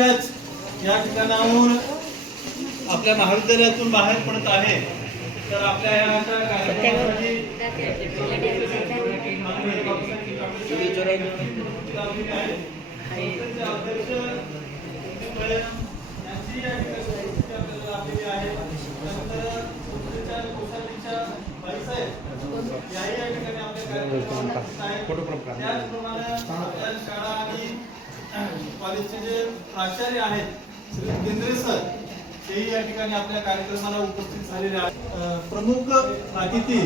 या ठिकाणाहून आपल्या महाविद्यालयातून बाहेर पडत आहे. तर आपल्या या कार्यक्रमासाठी कॉलेजचे जे प्राचार्य आहेत श्री केंद्रे सर तेही या ठिकाणी आपल्या कार्यक्रमाला उपस्थित झालेले आहेत. प्रमुख अतिथी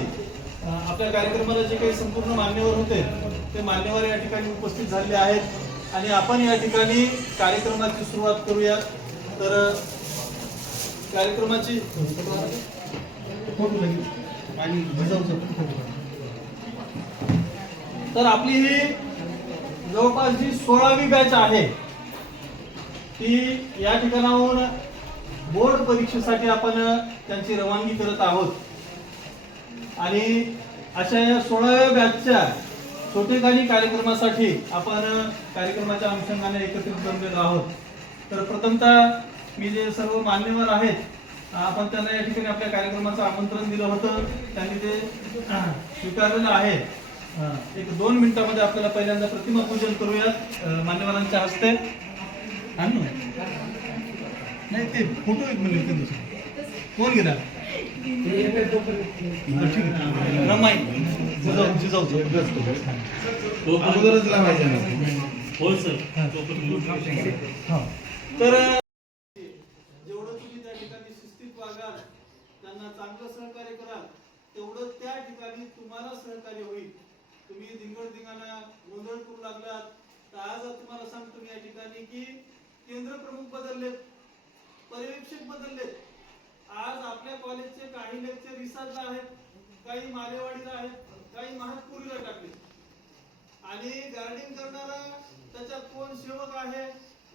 आपल्या कार्यक्रमाला जे काही संपूर्ण मान्यवर होते ते मान्यवर या ठिकाणी उपस्थित झालेले आहेत आणि आपण या ठिकाणी कार्यक्रमाची सुरुवात करूया. तर कार्यक्रमाची तर आपली ही जवळपास जी 16वी बॅच आहे ती या ठिकाणाहून बोर्ड परीक्षेसाठी आपण त्यांची रवानगी करत आहोत आणि अशा या 16व्या बॅचच्या छोटेखानी कार्यक्रमासाठी आपण कार्यक्रमाच्या अनुषंगाने एकत्रित जमलेलो आहोत. तर प्रथमतः मी जे सर्व मान्यवर आहेत आपण त्यांना या ठिकाणी आपल्या कार्यक्रमाचं आमंत्रण दिलं होतं, त्यांनी ते स्वीकारलेलं आहे. 1-2 मिनिटांमध्ये आपल्याला पहिल्यांदा प्रतिमा पूजन करूयात मान्यवरांच्या हस्ते. नाही ते फोटो एक मिनिट कोण गेला रमाई अगोदरच लावायचं ना. हो सर. तर जेवढं तुम्ही त्या ठिकाणी शिस्तीत वागाल त्यांना चांगलं सहकार्य कराल तेवढं त्या ठिकाणी तुम्हाला सहकार्य होईल. तुम्ही धिंगाणा गोंधळ करू लागलात तर आज तुम्हाला सांगतो मी या ठिकाणी की केंद्र प्रमुख बदललेत, पर्यवेक्षक बदललेत. आज आपल्या कॉलेजचे काही लेक्चर रिसर्चला आहेत, काही मालेवाडीला आहेत, काही महात्पुरीला टाकले आणि गार्डिंग करणारा त्याच्यात कोण सेवक आहे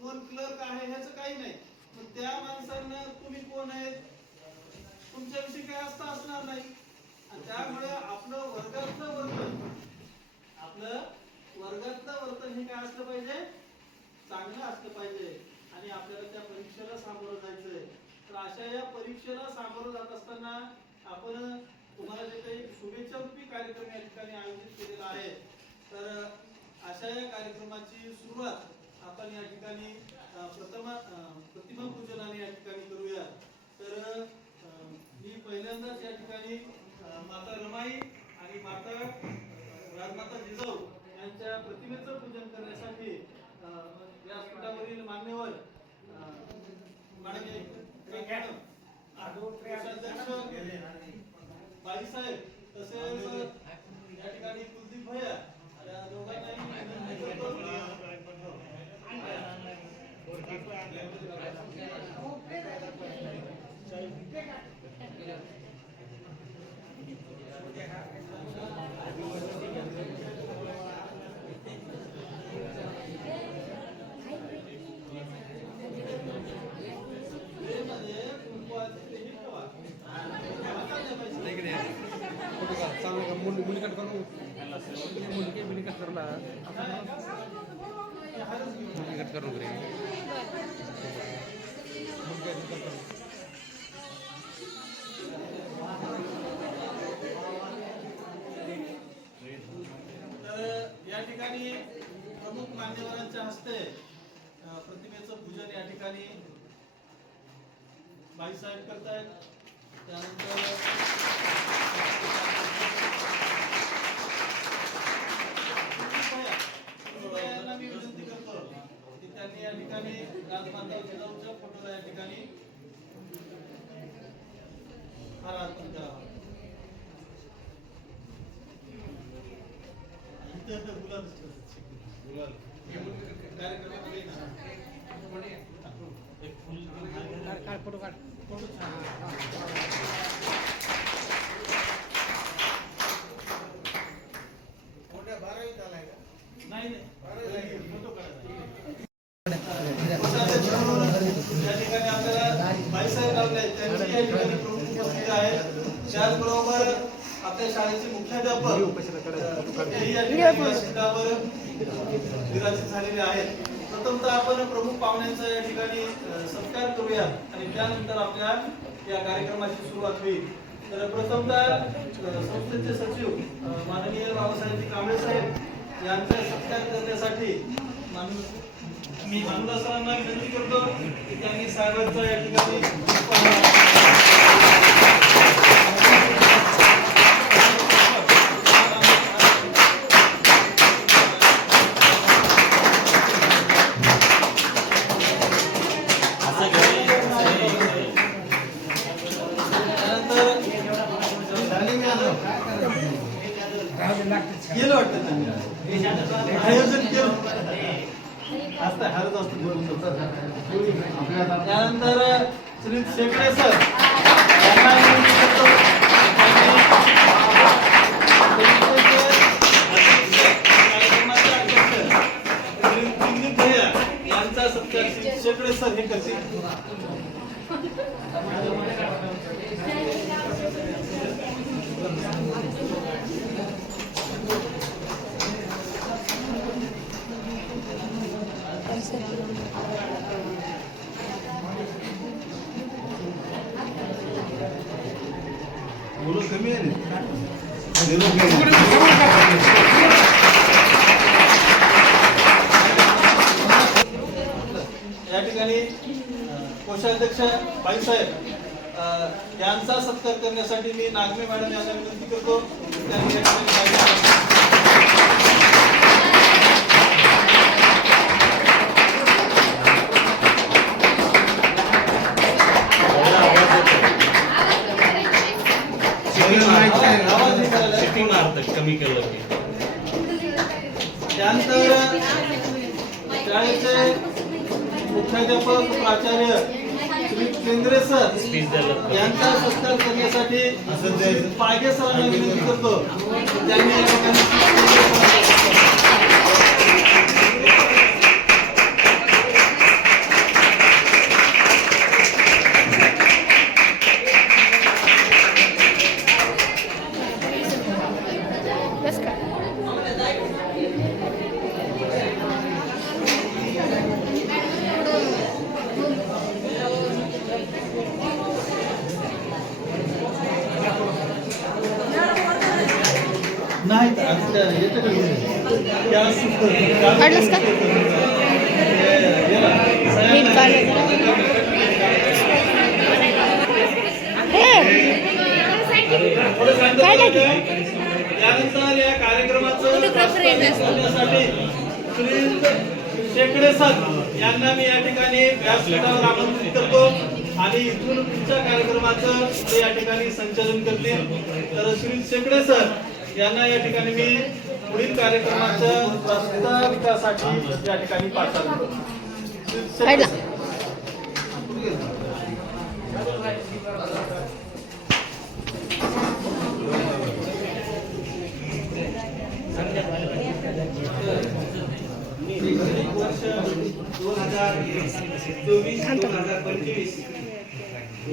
कोण क्लर्क आहे ह्याचं काही नाही. पण त्या माणसांना तुम्ही कोण आहेत तुमच्याविषयी काही असणार नाही आणि त्यामुळे आपलं वर्गातलं वर्तन हे काय असलं पाहिजे, चांगलं असलं पाहिजे आणि आपल्याला त्या परीक्षेला सामोरं जायचंय. तर अशा या परीक्षेला सामोरं जात असताना आपण तुम्हाला जे काही शुभेच्छा रूपी कार्यक्रम या ठिकाणी आयोजित केलेला आहे. तर अशा या कार्यक्रमाची सुरुवात आपण या ठिकाणी प्रतिमा पूजनाने या ठिकाणी करूया. तर मी पहिल्यांदाच या ठिकाणी माता रमाई आणि माता राजमाता जिजाऊ यांच्या प्रतिमेचं पूजन करण्यासाठी व्यासपीठावरील मान्यवर बाईसाहेब तसेच या ठिकाणी कुलदीप भैया या दोघांनाही या ठिकाणी प्रमुख मान्यवरांच्या हस्ते प्रतिमेचं पूजन या ठिकाणी बाईसाहेब करतायत. त्यानंतर मी विनंती करतो की त्यांनी या ठिकाणी राजमाता जिजाऊच्या फोटोला या ठिकाणी हार अर्पण करावा. नाही फोटो या ठिकाणी आपल्याला बाईसाहेब लावले त्यांची या ठिकाणी प्रमुख उपस्थिती आहे. त्याचबरोबर आपल्या शाळेचे मुख्याध्यापक विराजित झालेले आहेत. प्रथमतः आपण प्रमुख पाहुण्यांचा या ठिकाणी सत्कार करूया आणि त्यानंतर आपल्या या कार्यक्रमाची सुरुवात होईल. तर प्रथमतः संस्थेचे सचिव माननीय बाबासाहेब कांबळे साहेब यांचा सत्कार करण्यासाठी मी भानुदास सरांना विनंती करतो की त्यांनी साहेबांचा या ठिकाणी केलं वाटतं त्यांनी आयोजन केलं असतं हरत असतं. त्यानंतर श्री शेकडे सर यांना विनंती करतो कार्यक्रमाचे अध्यक्ष श्री दिलीप भैया यांचा सत्कार श्री शेकडे सर हे करतील. बोलो कमी आहे या ठिकाणी कोषाध्यक्ष बाईसाहेब यांचा सत्कार करण्यासाठी मी नागमे मॅडम यांना विनंती करतो. त्यांनी या ठिकाणी कमी केलं. त्यानंतर शाळेचे मुख्याध्यापक प्राचार्य श्री केंद्रे सर यांचा सत्कार करण्यासाठी पायगे सरांना विनंती करतो. त्यांनी या ठिकाणी नाही त्यानंतर या कार्यक्रमाचं करण्यासाठी श्री शेकडे सर यांना मी या ठिकाणी व्यासपीठावर आमंत्रित करतो आणि इथून पुढच्या कार्यक्रमाचं ते या ठिकाणी संचालन करतील. तर श्री शेकडे सर यांना या ठिकाणी मी पुढील कार्यक्रमाच्या प्रस्ताविकासाठी या ठिकाणी पाठवतो. वर्ष 2024-2025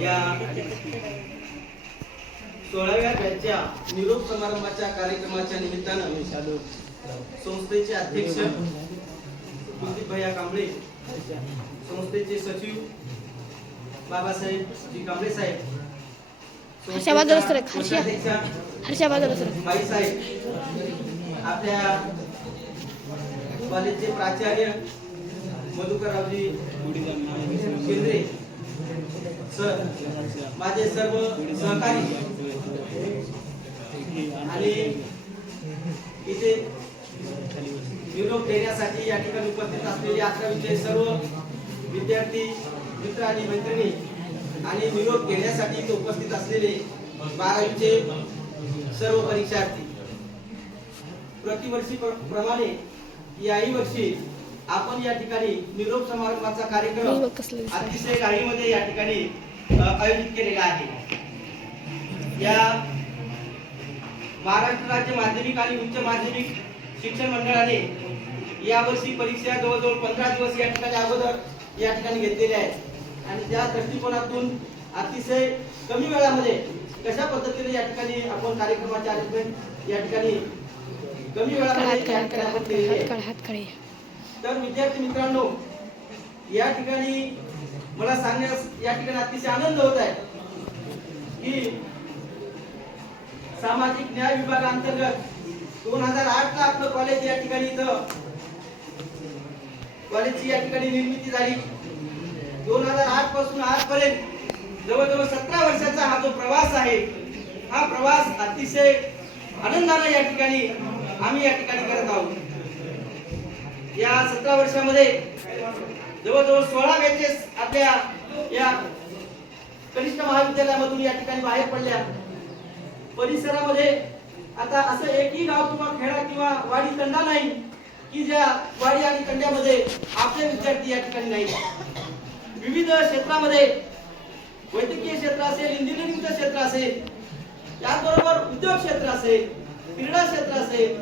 या 16व्या बॅचच्या निरोप समारंभाच्या कार्यक्रमाच्या निमित्तानं संस्थेचे अध्यक्ष दिलीप भैया कांबळे, संस्थेचे सचिव बाबासाहेब जी कांबळे साहेब, बाई साहेब, आपल्या कॉलेजचे प्राचार्य मधुकररावजी केंद्रे सर, माझे सर्व सहकारी आणि इथे निरोप देण्यासाठी या ठिकाणी उपस्थित असलेले 11वीचे सर्व विद्यार्थी मित्र आणि मैत्रिणी आणि निरोप घेण्यासाठी इथे उपस्थित असलेले 12वीचे सर्व परीक्षार्थी, प्रतिवर्षी प्रमाणे याही वर्षी आपण या ठिकाणी निरोप समारंभाचा कार्यक्रम अतिशय घाईमध्ये या ठिकाणी आयोजित केलेला आहे. या महाराष्ट्र राज्य माध्यमिक आणि उच्च माध्यमिक शिक्षण मंडळाने यावर्षी परीक्षा जवळजवळ 15 दिवस या ठिकाणी अगोदर या ठिकाणी घेतलेल्या आहेत आणि त्या दृष्टिकोनातून अतिशय कमी वेळामध्ये कशा पद्धतीने या ठिकाणी आपण कार्यक्रमाचे अरेंजमेंट या ठिकाणी कमी वेळामध्ये आपण केलेले आहे. तर विद्यार्थी मित्रांनो, या ठिकाणी मला सांगण्यास या ठिकाणी अतिशय आनंद होत आहे की सामाजिक न्याय विभागाअंतर्गत 2008 ला आपलं कॉलेज या ठिकाणी कॉलेजची या ठिकाणी निर्मिती झाली. 2008 पासून आजपर्यंत जवळजवळ 17 वर्षाचा हा जो प्रवास आहे, हा प्रवास अतिशय आनंदाने या ठिकाणी आम्ही या ठिकाणी करत आहोत. या 17 वर्षामध्ये जवळजवळ 16 बॅचेस आपल्या या कनिष्ठ महाविद्यालयामधून या ठिकाणी बाहेर पडल्या. परिसरामध्ये आता असं एकही गाव किंवा खेडा किंवा वाडी तंडा नाही की ज्या वाडी आणि तंड्यामध्ये आपले विद्यार्थी या ठिकाणी नाही. विविध क्षेत्रामध्ये वैद्यकीय क्षेत्र असेल, इंजिनिअरिंगचं क्षेत्र असेल, त्याचबरोबर उद्योग क्षेत्र असेल, क्रीडा क्षेत्र असेल,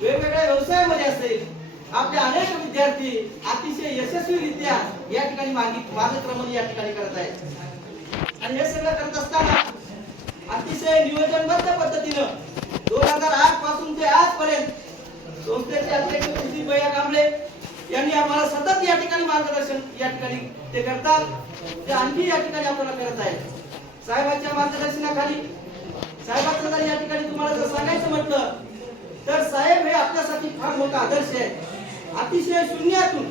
वेगवेगळ्या व्यवसायामध्ये असेल, आपले अनेक विद्यार्थी अतिशय यशस्वीरित्या या ठिकाणी मार्गक्रमण या ठिकाणी करत आहेत. आणि हे सगळं करत असताना अतिशय नियोजनबद्ध पद्धतीनं 2008 पासून ते आजपर्यंत संस्थेचे अध्यक्ष सुदीप भैया कांबळे यांनी आम्हाला सतत या ठिकाणी मार्गदर्शन या ठिकाणी ते करतात. ते आणखी या ठिकाणी आपल्याला करत आहेत. साहेबांच्या मार्गदर्शनाखाली साहेबांचं जर या ठिकाणी तुम्हाला जर सांगायचं म्हटलं तर साहेब हे आपल्यासाठी फार मोठा आदर्श आहे. अतिशय शून्यातून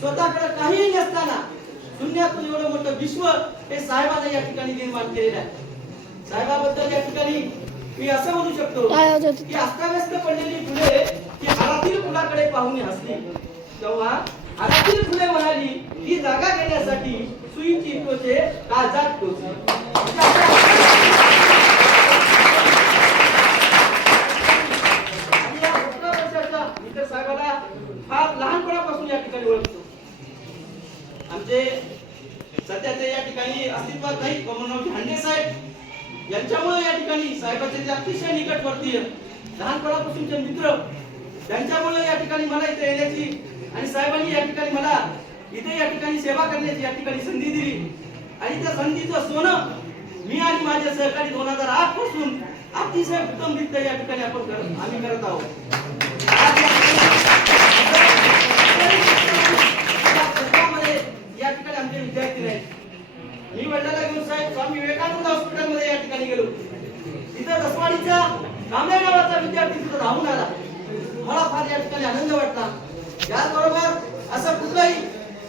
स्वतःकडे काहीही नसताना शून्यातून एवढं मोठं विश्व हे साहेबांनी या ठिकाणी निर्माण केलेलं आहे. साहेबाबद्दल या ठिकाणी मी असं म्हणू शकतो की अस्ताव्यस्त पडलेली फुले ही हारातील फुलाकडे पाहून हसली, तेव्हा हारातील फुले म्हणाली ही जागा घेण्यासाठी सुईची टोचे काळजात टोचली. साहेबाला फार लहानपणापासून या ठिकाणी ओळखतो. आमचे सध्याचे या ठिकाणी अस्तित्वात नाही कमलराव हांडे साहेब यांच्यामुळे या ठिकाणी साहेबांचे ते अतिशय निकटवर्तीय लहानपणापासूनचे मित्र त्यांच्यामुळे या ठिकाणी मला इथे येण्याची आणि साहेबांनी या ठिकाणी मला इथे या ठिकाणी सेवा करण्याची या ठिकाणी संधी दिली. आणि त्या संधीचं सोनं मी आणि माझे सहकारी 2008 पासून अतिशय उत्तमरित्या या ठिकाणी आम्ही करत आहोत. या ठिकाणी आमचे विद्यार्थी नाही. मी वडिलांना घेऊन साहेब स्वामी विवेकानंद हॉस्पिटल मध्ये या ठिकाणी गेलो. तिथं दसवाडीचा कांबळे नावाचा विद्यार्थी तिथं धावून आला. मला फार या ठिकाणी आनंद वाटला. त्याचबरोबर असं कुठलंही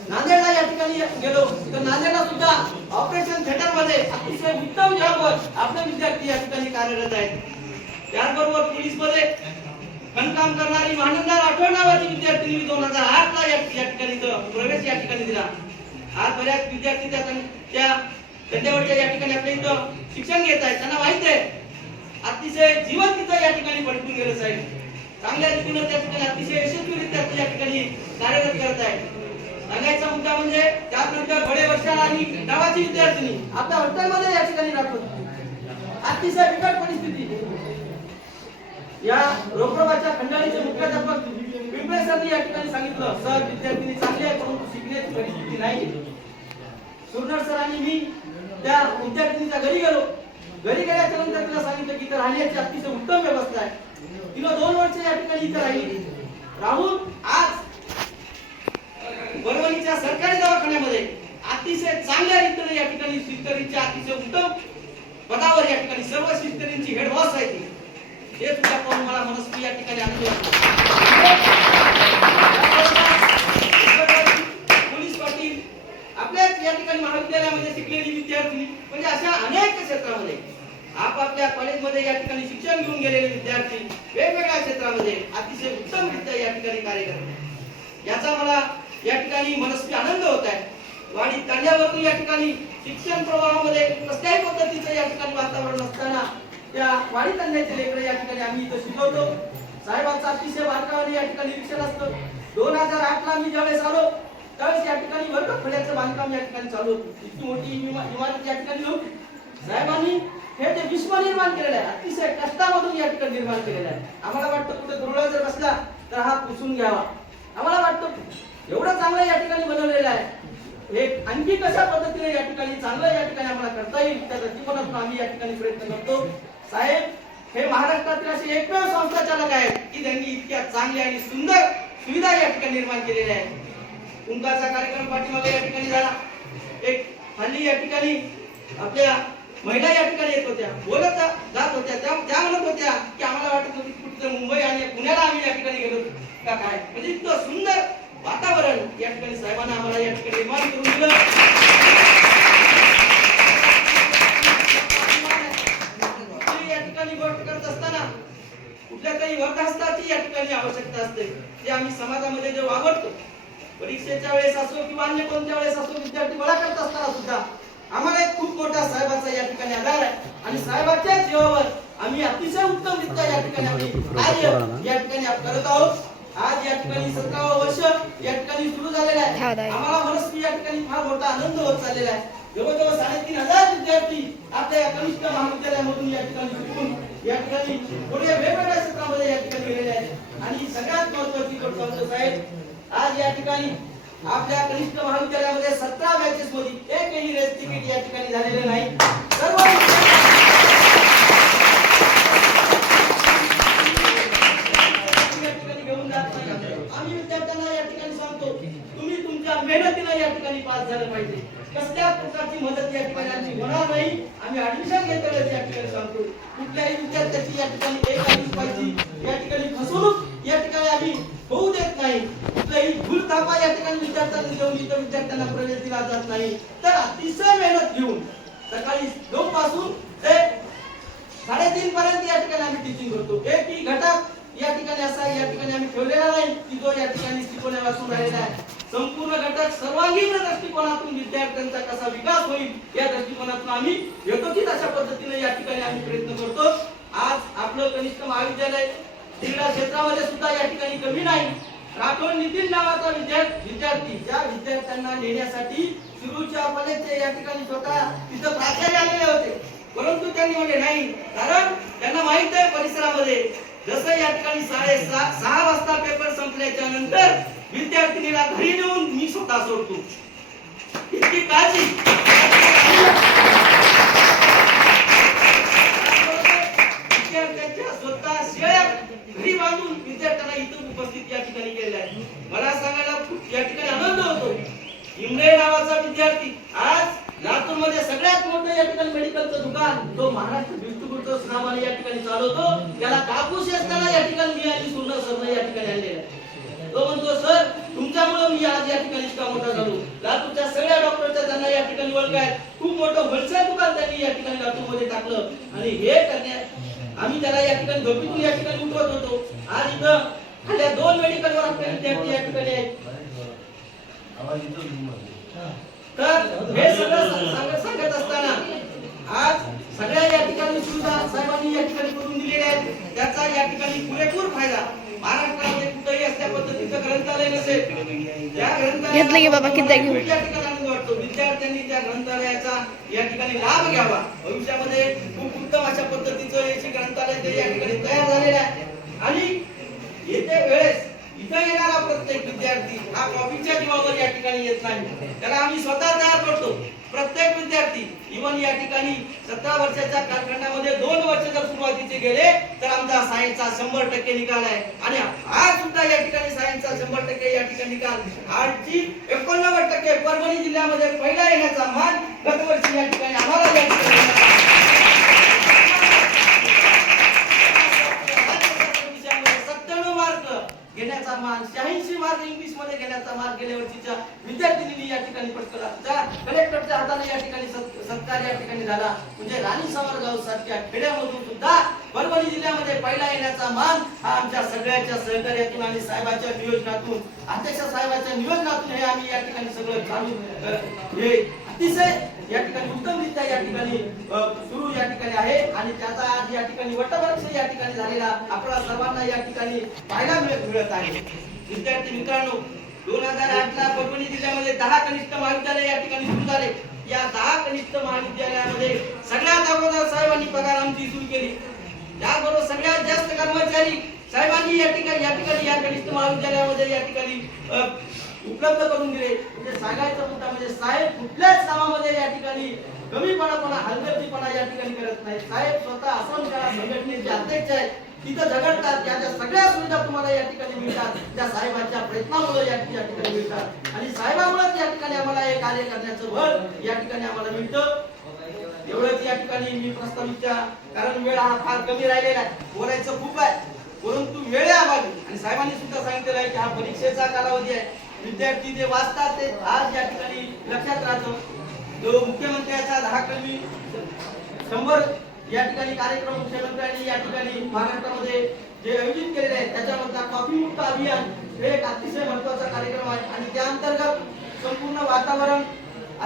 नांदेडला या ठिकाणी गेलो तर नांदेडला सुद्धा ऑपरेशन थिएटर मध्ये अतिशय उत्तम जॉबवर आपले विद्यार्थी या ठिकाणी कार्यरत आहेत. त्याचबरोबर पोलीस मध्ये काम करणारी महानंदा राठोड नावाची विद्यार्थिनी 2008 ला या ठिकाणी प्रवेश या ठिकाणी दिला. आज बऱ्याच विद्यार्थी त्या तंड्यावरच्या या ठिकाणी आपल्या इथं शिक्षण घेत आहेत. त्यांना माहित आहे अतिशय जीवन तिथं या ठिकाणी पडकून गेलं साहेब. चांगल्या रीतीने त्या ठिकाणी अतिशय यशस्वीरित्या या ठिकाणी कार्यरत करत आहेत. सांगायचा मुद्दा म्हणजे त्यानंतर बडे वर्षाला आणि नावाची विद्यार्थिनी आपल्या हॉस्टेलमध्ये या ठिकाणी राहतो. अतिशय बिकट परिस्थिती. या रोकरोबाच्या खंडाळीचे मुख्याध्यापक पिंपळे सरांनी या ठिकाणी सांगितलं, सर विद्यार्थिनी चांगली आहे परंतु शिकण्याची परिस्थिती नाही. सुरनर सरांनी मी त्या विद्यार्थिनीच्या घरी गेलो. घरी गेल्याच्या नंतर तिला सांगितलं की इथं राहण्याची अतिशय उत्तम व्यवस्था आहे. तिला 2 वर्ष या ठिकाणी इथं राहिली. राहून आज परभणीच्या सरकारी दवाखान्यामध्ये अतिशय चांगल्या रीतीने या ठिकाणी सिस्टरीच्या अतिशय उत्तम पदावर या ठिकाणी सर्व सिस्टरींची हेड बॉस आहे ती. हे सुद्धा पाहून मला मनस्वी या ठिकाणी आनंद वाटतो. पोलीस पाटील आपल्याच या ठिकाणी महाविद्यालयामध्ये शिकलेली विद्यार्थी म्हणजे अशा अनेक क्षेत्रामध्ये आपापल्या कॉलेजमध्ये या ठिकाणी शिक्षण घेऊन गेलेले विद्यार्थी वेगवेगळ्या क्षेत्रामध्ये अतिशय उत्तमरित्या या ठिकाणी कार्य करतात. याचा मला या ठिकाणी मनस्वी आनंद होत आहे. वाडी तांड्यावरून या ठिकाणी शिक्षण प्रवाहामध्ये कसल्याही पद्धतीचं या ठिकाणी वातावरण असताना त्या वाडी तांड्याचे लेकरं या ठिकाणी आम्ही इथं शिकवतो. साहेबांचं अतिशय बारकाईने या ठिकाणी निरीक्षण असतं. 2008 ला मी ज्यावेळेस आलो त्यावेळेस या ठिकाणी वर्गखोल्याचं बांधकाम या ठिकाणी चालू होतं. इतकी मोठी इमारत या ठिकाणी नव्हती. साहेबांनी हे ते विश्व निर्माण केलेलं आहे. अतिशय कष्टामधून या ठिकाणी निर्माण केलेलं आहे. आम्हाला वाटतं कुठे दुर्ळ जर बसला तर हा पुसून घ्यावा. आम्हाला वाटतं एवढं चांगलं या ठिकाणी बनवलेलं आहे. हे आणखी कशा पद्धतीने या ठिकाणी चांगलं या ठिकाणी आम्हाला करता येईल त्या दृष्टिकोनातून आम्ही या ठिकाणी प्रयत्न करतो. साहेब हे महाराष्ट्रातील असे एकमेव संस्थाचालक आहेत की त्यांनी इतक्या चांगल्या आणि सुंदर सुविधा या ठिकाणी निर्माण केलेल्या आहेत. कुंकाचा कार्यक्रम पाठीमागे या ठिकाणी झाला. एक हल्ली या ठिकाणी आपल्या महिला या ठिकाणी येत होत्या, बोलत जात होत्या. त्या म्हणत होत्या की आम्हाला वाटत होतं की कुठे मुंबई आणि पुण्याला आम्ही या ठिकाणी गेलो का काय. म्हणजे इतकं सुंदर वातावरण या ठिकाणी साहेबांना आम्हाला या ठिकाणी निर्माण करून दिलं. या ठिकाणी गोष्ट करत असताना कुठल्या तरी वर्गहस्ताची या ठिकाणी आवश्यकता असते. जे आम्ही समाजामध्ये जे वावरतो, परीक्षेच्या वेळेस असो किंवा अन्य कोणत्या वेळेस असो, विद्यार्थी गोळा करत असताना सुद्धा आम्हाला एक खूप मोठा साहेबाचा या ठिकाणी आधार आहे. आणि साहेबाच्या जीवावर आम्ही अतिशय उत्तमरित्या या ठिकाणी आम्ही कार्य या ठिकाणी करत आहोत. आज या ठिकाणी 17वे वर्ष या ठिकाणी सुरू झालेलं आहे. आम्हाला मनस्वी या ठिकाणी फार मोठा आनंद होत चाललेला आहे. जवळजवळ 3,500 विद्यार्थी आपल्या या कनिष्ठ महाविद्यालयामधून या ठिकाणी शिकून या ठिकाणी पुढे वेगवेगळ्या क्षेत्रामध्ये या ठिकाणी गेलेले आहेत. आणि सगळ्यात महत्त्वाची गोष्ट सांगतो साहेब, आज या ठिकाणी आपल्या कनिष्ठ महाविद्यालयामध्ये 17 बॅचेस मध्ये एकही रेस तिकीट या ठिकाणी झालेले नाही. सर्व घेऊन जात नाही. आम्ही विद्यार्थ्यांना या ठिकाणी सांगतो, तुम्ही तुमच्या मेहनतीने या ठिकाणी पास झालं पाहिजे. कसल्या प्रकारची मदत या ठिकाणी आमची होणार नाही. आम्ही ऍडमिशन घेतलेलं या ठिकाणी सांगतो. कुठल्याही विद्यार्थ्याची या ठिकाणी एक रुपयाची या ठिकाणी फसवणूक या ठिकाणी आम्ही होऊ देत नाही. कुठलाही भूलथापा या ठिकाणी विद्यार्थ्यांना देऊन इतर विद्यार्थ्यांना प्रवेश दिला जात नाही. तर अतिशय मेहनत घेऊन सकाळी 9 पासून ते 3:30 पर्यंत या ठिकाणी आम्ही टीचिंग करतो. एकही घटक या ठिकाणी असा या ठिकाणी आम्ही ठेवलेला नाही की जो या ठिकाणी शिकवण्यापासून राहिलेला आहे. संपूर्ण घटक सर्वांगीण दृष्टिकोनातून विद्यार्थ्यांचा कसा विकास होईल या दृष्टिकोनातून आम्ही यथोचित अशा पद्धतीने या ठिकाणी आम्ही प्रयत्न करतो. आज आपलं कनिष्ठ महाविद्यालय क्रीडा क्षेत्रामध्ये सुद्धा या ठिकाणी कमी नाही. राठोड नितीन नावाचा विद्यार्थी ज्या विद्यार्थ्यांना नेण्यासाठी शिरूरच्या कॉलेजचे या ठिकाणी स्वतः तिथं प्राचार्य आलेले होते, परंतु त्यांनी म्हणजे नाही, कारण त्यांना माहित आहे परिसरामध्ये जसं या ठिकाणी 6:30 वाजता पेपर संपल्याच्या नंतर विद्यार्थिनीला घरी नेऊन मी स्वतः सोडतो. इतकी काळजी विद्यार्थ्यांच्या स्वतः शेळ्या घरी बांधून विद्यार्थ्यांना इथं उपस्थित या ठिकाणी केलेला आहे. मला सांगायला खूप या ठिकाणी आनंद होतो. इमरे नावाचा विद्यार्थी आज लातूर मध्ये सगळ्यात मोठं या ठिकाणी मेडिकलचं दुकान तो महाराष्ट्र डिस्ट्रीब्युटर्स नावाने या ठिकाणी चालवतो. त्याला कापूस असताना या ठिकाणी मी आणि सुर्ण सरने या ठिकाणी आणलेला आहे. तो म्हणतो, सर तुमच्यामुळे मी आज या ठिकाणी इतका मोठा झालो. लातूरच्या सगळ्या डॉक्टरच्या त्यांना या ठिकाणी ओळख आहे. खूप मोठं होलसेल दुकान त्यांनी या ठिकाणी लातूर मध्ये टाकलं. आणि हे करण्यात आम्ही त्याला या ठिकाणी झोपेतून या ठिकाणी उठवत होतो. आज इथं खाल्या 2 मेडिकलवर आपले विद्यार्थी या ठिकाणी आहेत. तर हे सगळं सांगत असताना आज सगळ्या या ठिकाणी सुविधा साहेबांनी या ठिकाणी करून दिलेल्या आहेत. त्याचा या ठिकाणी पुरेपूर फायदा महाराष्ट्रामध्ये कुठेही असल्या पद्धतीचं ग्रंथालय नसेल. त्या ग्रंथालयाला वाटतो विद्यार्थ्यांनी त्या ग्रंथालयाचा या ठिकाणी लाभ घ्यावा. भविष्यामध्ये खूप उत्तम अशा पद्धतीचं हे ग्रंथालय ते या ठिकाणी तयार झालेलं आहे. आणि येत्या वेळेस इथं येणारा प्रत्येक विद्यार्थी हा कॉपीच्या जीवावर या ठिकाणी येत नाही. त्याला आम्ही स्वतः तयार करतो. प्रत्येक विद्यार्थी इव्हन या ठिकाणी 17 वर्षाच्या कालखंडामध्ये 2 वर्ष जर सुरुवातीचे गेले तर आमचा सायन्सचा 100% निकाल आहे. आणि आज सुद्धा या ठिकाणी सायन्सचा 100% या ठिकाणी निकाल. आजची 89% परभणी जिल्ह्यामध्ये पहिला येण्याचा मान गतवर्षी या ठिकाणी आम्हाला या ठिकाणी 97 मार्क घेण्याचा मान, 86 मार्क इंग्लिश मध्ये घेण्याचा मार्क गेल्या वर्षीच्या विद्यार्थिनींनी या ठिकाणी पटकवला. त्या कलेक्टरच्या हाताने या ठिकाणी सत्कार या ठिकाणी झाला. म्हणजे राणी सावरगाव सारख्या खेड्यामधून सुद्धा परभणी जिल्ह्यामध्ये पहिला येण्याचा मान हा आमच्या सगळ्याच्या सहकार्यातून आणि साहेबांच्या नियोजनातून, अध्यक्ष साहेबांच्या नियोजनातून हे आम्ही या ठिकाणी सगळं चालू हे अतिशय या ठिकाणी उत्तमरित्या या ठिकाणी सुरू या ठिकाणी आहे. आणि त्याचा आज या ठिकाणी वटवृक्ष या ठिकाणी झालेला आपल्या सर्वांना या ठिकाणी पाहायला मिळत आहे. विद्यार्थी मित्रांनो, 2008 ला परभणी जिल्ह्यामध्ये 10 कनिष्ठ महाविद्यालय या ठिकाणी सुरू झाले. या 10 कनिष्ठ महाविद्यालयामध्ये सगळ्यात अगोदर साहेबांनी पगार आमची सुरू केली. त्याबरोबर सगळ्यात जास्त कर्मचारी साहेबांनी या ठिकाणी या कनिष्ठ महाविद्यालयामध्ये या ठिकाणी उपलब्ध करून दिले. म्हणजे सांगायचं मुद्दा म्हणजे साहेब कुठल्याच कामामध्ये या ठिकाणी कमीपणा हलगर्जीपणा या ठिकाणी करत नाही. साहेब स्वतः आसाम शाळा संघटनेचे अध्यक्ष आहेत. तिथं झगडतात, याच्या सगळ्या सुविधा तुम्हाला या ठिकाणी मिळतात. त्या साहेबांच्या प्रयत्नामुळे या ठिकाणी मिळतात आणि साहेबांमुळेच या ठिकाणी आम्हाला हे कार्य करण्याचं बळ या ठिकाणी आम्हाला मिळतं. एवढंच या ठिकाणी मी प्रस्तावितच्या, कारण वेळ हा फार कमी राहिलेला आहे, बोलायचं खूप आहे, परंतु वेळ अभावी आणि साहेबांनी सुद्धा सांगितलेलं आहे की हा परीक्षेचा कालावधी आहे, विद्यार्थी जे वाचतात ते आज या ठिकाणी लक्षात राहतं. जो मुख्यमंत्र्याचा 10 कलमी 100 या ठिकाणी कार्यक्रम मुख्यमंत्र्यांनी या ठिकाणी महाराष्ट्रामध्ये जे आयोजित केलेले आहे त्याच्यामधला कॉफी मुक्त अभियान हे एक अतिशय महत्त्वाचा कार्यक्रम आहे आणि त्या अंतर्गत संपूर्ण वातावरण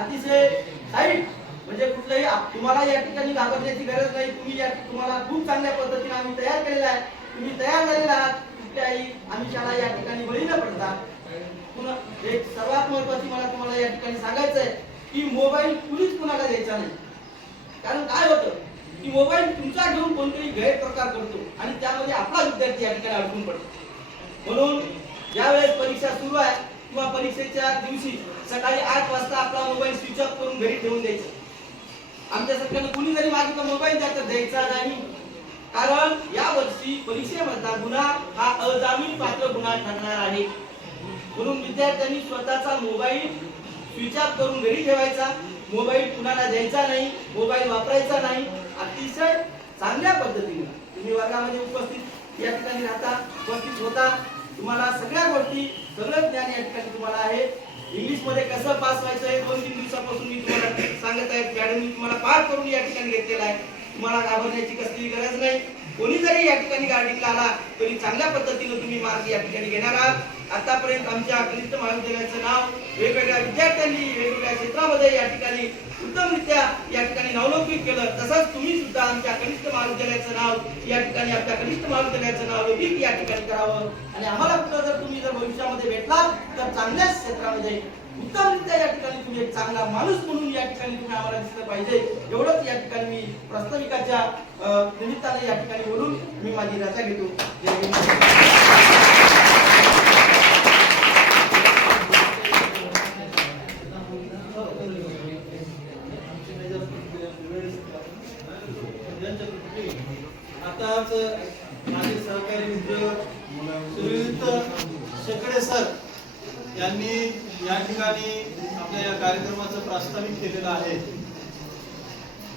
अतिशय साईट, म्हणजे कुठलंही तुम्हाला या ठिकाणी घाबरण्याची गरज नाही. तुम्हाला खूप चांगल्या पद्धतीने आम्ही तयार केलेला आहे, तुम्ही तयार झालेला आहात. कुठल्याही आमिषाला या ठिकाणी बळी न पडता. पुन्हा एक सर्वात महत्त्वाची मला तुम्हाला या ठिकाणी सांगायचं आहे की मोबाईल कुणीच कुणाला द्यायचा नाही. कारण काय होतं की मोबाईल तुमचा घेऊन कोणतरी गैरप्रकार करतो आणि त्यामध्ये आपला विद्यार्थी या ठिकाणी अडकून पडतो. म्हणून ज्यावेळेस परीक्षा सुरू आहे किंवा परीक्षेच्या दिवशी सकाळी 8 वाजता आपला मोबाईल स्विच ऑफ करून घरी ठेवून द्यायचा. आमच्या सरकारने कुणी जरी मागितला मोबाईल त्याचा द्यायचा नाही, कारण या वर्षी परीक्षेमधला गुन्हा हा अजामीन पात्र गुन्हा ठरणार आहे. म्हणून विद्यार्थ्यांनी स्वतःचा मोबाईल स्विच ऑफ करून घरी ठेवायचा, मोबाईल कुणाला द्यायचा नाही, मोबाईल वापरायचा नाही. अतिशय चांगल्या पद्धतीने तुम्ही वर्गामध्ये उपस्थित या ठिकाणी राहता, उपस्थित होता, तुम्हाला सगळ्या गोष्टी सगळं ज्ञान या ठिकाणी तुम्हाला आहे. इंग्लिश मध्ये कसं पास व्हायचं हे 2-3 दिवसापासून मी तुम्हाला सांगत आहे. मॅडम तुम्हाला पाठ करून या ठिकाणी घेतलेला आहे. तुम्हाला घाबरण्याची कसली गरज नाही. कोणी जरी या ठिकाणी गाडीला आला तरी चांगल्या पद्धतीने तुम्ही मार्ग या ठिकाणी घेणार आहात. आतापर्यंत आमच्या कनिष्ठ महाविद्यालयाचं नाव वेगवेगळ्या विद्यार्थ्यांनी वेगवेगळ्या क्षेत्रामध्ये या ठिकाणी उत्तमरित्या या ठिकाणी नावलौकिक केलं. तसंच तुम्ही सुद्धा आमच्या कनिष्ठ महाविद्यालयाचं नाव या ठिकाणी आपल्या कनिष्ठ महाविद्यालयाचं नाव लौकिक या ठिकाणी करावं आणि आम्हाला कुठं जर तुम्ही जर भविष्यामध्ये भेटला तर चांगल्याच क्षेत्रामध्ये उत्तमरित्या या ठिकाणी तुम्ही एक चांगला माणूस म्हणून या ठिकाणी तुम्ही आम्हाला दिसलं पाहिजे. एवढंच या ठिकाणी मी प्रास्ताविकाच्या निमित्ताने या ठिकाणी बोलून मी माझी रजा घेतो. जय हिंद. आताच माझे सहकारी मित्र श्रीयुत शेकडे सर यांनी या ठिकाणी आपल्या या कार्यक्रमाचं प्रास्ताविक केलेलं आहे.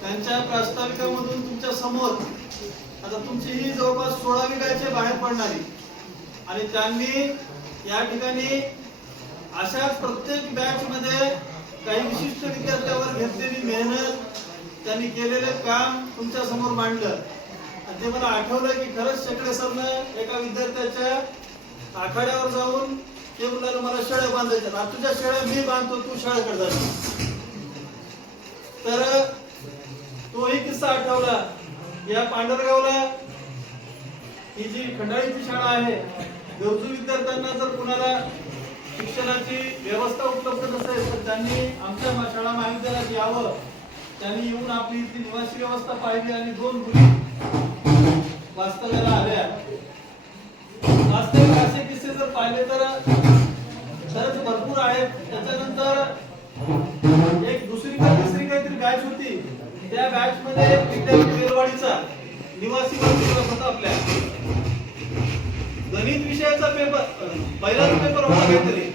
त्यांच्या प्रास्ताविकामधून तुमच्या समोर आता तुमची ही जवळपास 16वी बॅच बाहेर पडणारी आणि त्यांनी या ठिकाणी अशाच प्रत्येक बॅच मध्ये काही विशिष्ट विद्यार्थ्यावर घेतलेली मेहनत, त्यांनी केलेले काम तुमच्या समोर मांडलं. ते मला आठवलं की खरंच शेकडे सरनं एका विद्यार्थ्याच्या आखाड्यावर जाऊन ते म्हणाले मला शेळ्या बांधायच्या, तुझ्या शेळ्या मी बांधतो, तू शाळेकडे जा. तर तोही किस्सा आठवला. या पांढरगावला ही जी खंडाळीची शाळा आहे, गरजू विद्यार्थ्यांना जर कुणाला शिक्षणाची व्यवस्था उपलब्ध नसेल तर त्यांनी आमच्या शाळा महाविद्यालयात यावं. त्यांनी येऊन आपली इथली निवासी व्यवस्था पाहिली आणि 2 मुली वास्तव्याला आल्या. वास्तविक असे किस्से जर पाहिले तर खरंच भरपूर आहेत. त्याच्यानंतर एक दुसरी का तिसरी काहीतरी बॅच होती. त्या बॅच मध्ये विद्यार्थी बेलवाडीचा निवासी वर्ग होता. आपल्या गणित विषयाचा पेपर पहिलाच पेपर होता काहीतरी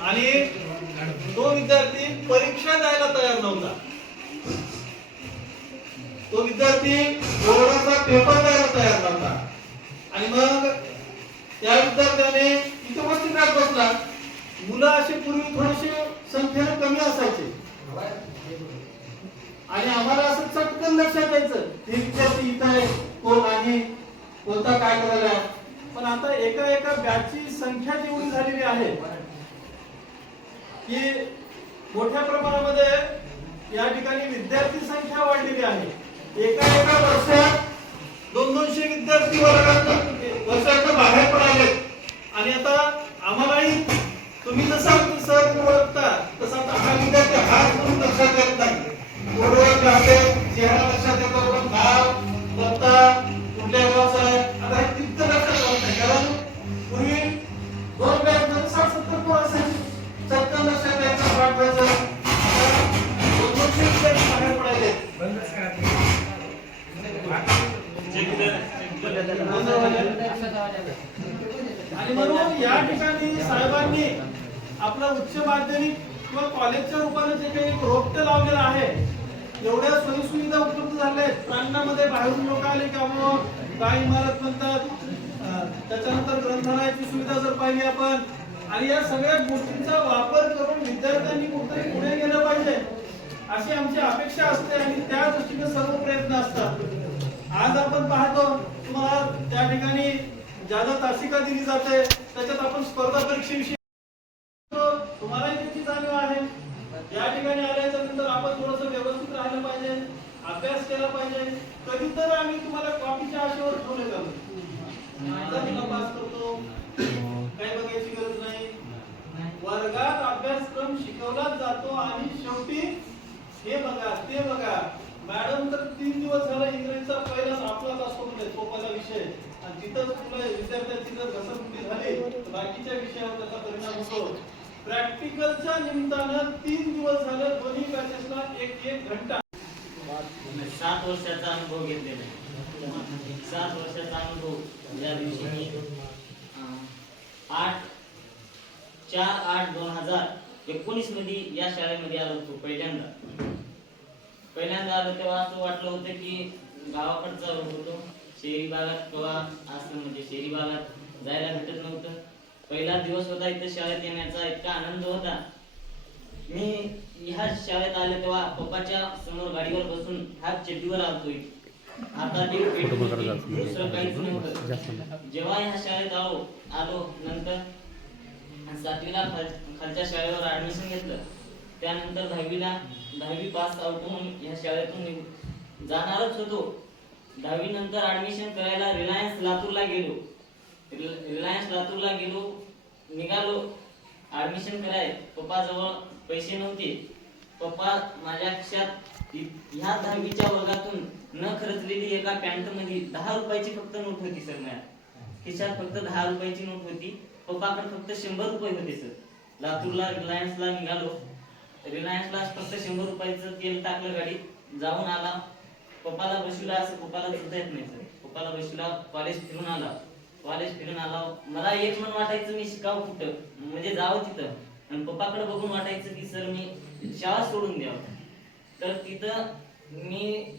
आणि तो विद्यार्थी परीक्षा द्यायला तयार नव्हता. तो विद्यार्थी बोर्डाचा पेपर द्यायला तयार नव्हता आणि मग त्या विद्यार्थ्याने इथे बसती राहत बसला. मुलं अशी पूर्वी थोडीशी संख्येने कमी असायची आणि आम्हाला असं चटकन लक्षात यायचं हे विद्यार्थी इथं आहे, कोण आहे, कोणता काय करायला. पण आता एका बॅचची संख्या जेवढी झालेली आहे की मोठ्या प्रमाणामध्ये या ठिकाणी विद्यार्थी संख्या वाढलेली आहे. एका वर्षात 200 विद्यार्थी वर्षाच्या बाहेर पडाले आणि आता आम्हालाही तुम्ही जसं सर ओळखता तसा हा विद्यार्थी हाच म्हणून लक्षात येत नाही. ओळख राहते, चेहरा लक्षात येतो, पण गाव पत्ता कुठल्या गावचा आहे आता हे तिथं लक्षात येत नाही. कारण पूर्वी 2 बॅच मध्ये 60-70 पोरं असायची, चटकन लक्षात यायचं, पाठ व्हायचं. 200 विद्यार्थी बाहेर पडायले. आणि म्हणून या ठिकाणी साहेबांनी आपलं उच्च माध्यमिक किंवा कॉलेजच्या रूपाने जे काही एक रोपटं लावलेलं आहे, एवढ्या सोयी सुविधा उपलब्ध झाल्या आहेत. प्रांगणामध्ये बाहेरून लोक आले की काय इमारत म्हणतात, त्याच्यानंतर ग्रंथालयाची सुविधा जर पाहिली आपण, आणि या सगळ्या गोष्टींचा वापर करून विद्यार्थ्यांनी कुठेतरी पुढे गेलं पाहिजे अशी आमची अपेक्षा असते आणि त्या दृष्टीने सर्व प्रयत्न असतात. आज आपण पाहतो तुम्हाला त्या ठिकाणी ज्यादा तासिका दिली जाते, त्याच्यात आपण स्पर्धा परीक्षेविषयी तुम्हालाही त्याची जाणीव आहे. या ठिकाणी आल्याच्या नंतर आपण थोडस व्यवस्थित राहिलं पाहिजे, अभ्यास केला पाहिजे. कधी तर आम्ही तुम्हाला कॉपीच्या आशेवर ठेवले जातो, पास करतो, काही बघायची गरज नाही. वर्गात अभ्यासक्रम शिकवलाच जातो आणि शेवटी हे बघा ते बघा. मॅडम तर 3 दिवस झाला इंग्रजीचा पहिलाच आपलाच असतो म्हणजे तो पहिला विषय, आणि तिथं तुला विद्यार्थ्यांची जर घसरगुंडी झाली तर बाकीच्या विषयावर त्याचा परिणाम होतो. प्रॅक्टिकलच्या निमित्तानं 3 दिवस झाले दोन्ही बॅचेसला 1-1 घंटा. 7 वर्षाचा अनुभव घेतलेला आहे. 7 वर्षाचा अनुभव या दिवशी मी 4/8/2019 मध्ये या शाळेमध्ये आलो होतो. पहिल्यांदा आलो तेव्हा असं वाटलं होतं की गावाकडचा होतो, शहरी भागात किंवा असं म्हणजे शहरी भागात जायला भेटत नव्हतं. पहिला दिवस होता इथं शाळेत येण्याचा, इतका आनंद होता. मी ह्या शाळेत आले तेव्हा पप्पाच्या समोर गाडीवर बसून हात चड्डीवर आलतो. आता ते दुसरं काहीच नव्हतं. जेव्हा ह्या शाळेत आलो नंतर 7वीला खालच्या शाळेवर ऍडमिशन घेतलं. त्यानंतर 10वी पास आउट होऊन ह्या शाळेतून जाणारच होतो. 10वी नंतर ऍडमिशन करायला रिलायन्स लातूरला गेलो. निघालो ऍडमिशन कराय. पप्पा जवळ पैसे नव्हते. पप्पा माझ्या खिशात ह्या 10वीच्या वर्गातून न खर्चलेली एका पॅन्ट मध्ये 10 रुपयाची फक्त नोट होती सर. माझ्या खिशात फक्त 10 रुपयाची नोट होती. पप्पाकडे फक्त 100 रुपये होते सर. लातूरला रिलायन्सला निघालो. रिलायन्सला फक्त 100 रुपयाचं तेल टाकलं गाडीत, जाऊन आला. पप्पाला बसवला, असं पप्पाला सुद्धा येत नाही सर. पप्पाला बसवला, कॉलेज फिरून आला. मला एक मन वाटायचं मी शिकावं कुठं, म्हणजे जावं तिथं. आणि पप्पाकडे बघून वाटायचं की सर मी शाळा सोडून द्यावं. तर तिथं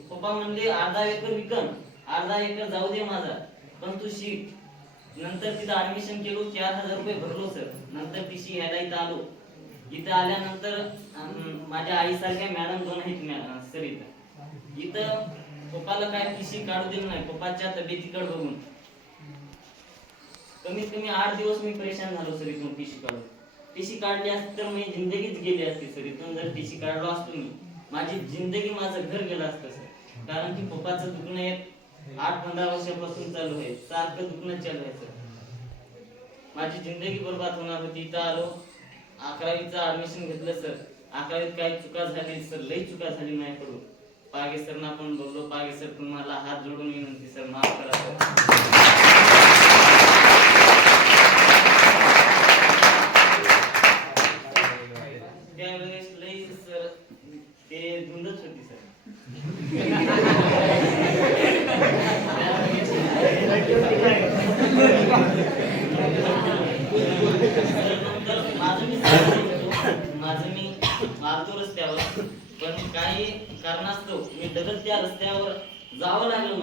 पप्पा म्हणले अर्धा एकर विकन, अर्धा एकर जाऊ दे माझा, पण तू शिक. नंतर तिथं ऍडमिशन केलो, 4000 रुपये भरलो सर. नंतर टीसी घ्यायला इथं आलो. इथं आल्यानंतर माझ्या आईसारख्या मॅडम 2 आहेत सर. इथं पप्पाला काय टीसी काढू दिलं नाही पप्पाच्या तब्येतीकडे बघून. कमीत कमी 8 दिवस मी परेशान झालो सर इथून टीसी काढून. टीसी काढली असती तर मी जिंदगीच गेली असती सर. इथून जर टीसी काढलो असतो मी, माझी जिंदगी, माझं घर गेलं असतं सर. कारण की पप्पाचं दुखणं एक 8-15 वर्षापासून चालू आहे, सारखं दुखणं चालू आहे सर. माझी जिंदगी बरबाद होणार होती. इथं आलो, 11वीचं ऍडमिशन घेतलं सर. 11वीत काही चुका झाली सर, लई चुका झाली माझ्याकडून. पागे सरना पण बोललो, पागे सर तुम्हाला हात जोडून विनंती सर, माफ करा सर. त्यावेळेस लई सर ते धुंदच होती सर. माझं मी आलतो रस्त्यावर, पण काही कारणास्तव मी डबल त्या रस्त्यावर जावं लागलं.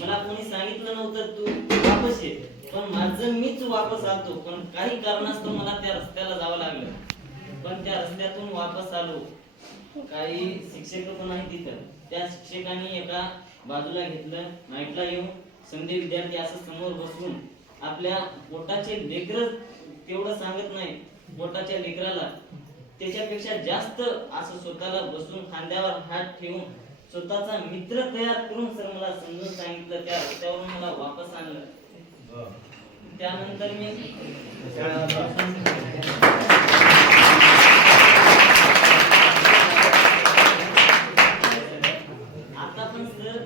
मला कोणी सांगितलं नव्हतं तू वापस ये, पण माझं मीच वापस आलतो. पण काही कारणास्तव मला त्या रस्त्याला जावं लागलं. पण त्या रस्त्यातून वापस आलो. काही शिक्षक पण आहेत तिथं. त्या शिक्षकांनी एका बाजूला घेतलं. नाईटला येऊन समजे विद्यार्थी असं समोर बसून आपल्या पोटाचे लेकर तेवढं सांगत नाही, पोटाच्या लेकराला त्याच्यापेक्षा जास्त असं स्वतःला बसून खांद्यावर हात ठेवून स्वतःचा मित्र तयार करून सर मला समजून सांगितलं. त्या रस्त्यावरून मला वापस आणलं. त्यानंतर मी आता पण सर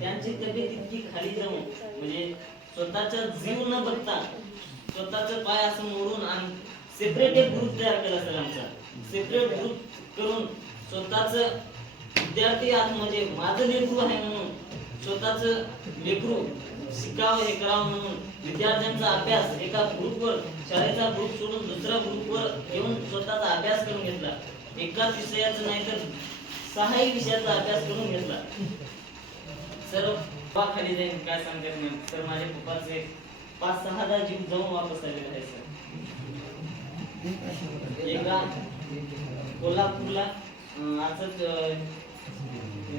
त्यांची तब्येत इतकी खाली जाऊन म्हणजे स्वतःचा जीव न बघता स्वतःचा पाय असं मोडून आणि सेपरेट एक ग्रुप तयार केला सर. आमचा सेपरेट ग्रुप करून स्वतःच विद्यार्थी आज म्हणजे माझं लेकरू आहे म्हणून स्वतःच लेकरू शिकावं हे करावं म्हणून विद्यार्थ्यांचा अभ्यास एका ग्रुपवर, शाळेचा ग्रुप सोडून दुसऱ्या ग्रुपवर घेऊन स्वतःचा अभ्यास करून घेतला. एकाच विषयाचा नाही तर 6 विषयाचा अभ्यास करून घेतला. सर खाली जाईन काय सांगतात नाही सर, माझ्या पप्पाचे 5-6 जीव जाऊन वापस आलेले आहे सर. एका कोल्हापूरला असंच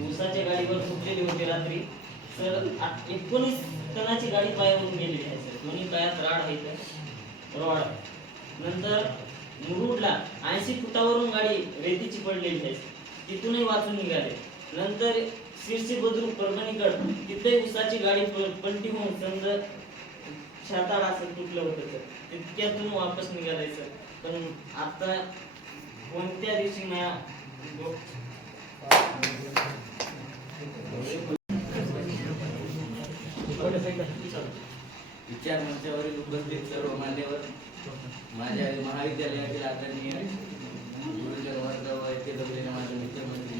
ऊसाच्या गाडीवर झोपलेली होती रात्री सर. 19 टनाची गाडी पायावरून गेलेली आहे सर. दोन्ही पायात राड आहे रॉड. नंतर मुरुडला 80 फुटावरून गाडी रेतीची पडलेली आहे, तिथूनही वाचून निघाले. नंतर शिरसी बुद्रुक परभणीकड तिथे ऊसाची गाडी पलटी होऊन समजा छाताड असं तुटलं होतं सर. तितक्यातून वापस निघालाय सर. पण आता कोणत्या दिवशी माझ्या विचार मंचावरील उपस्थित सर्व मान्यवर, माझ्या महाविद्यालयातील आदरणीय गुरुजन वर्ग व येथे जमलेले माझे मित्रमंडळी,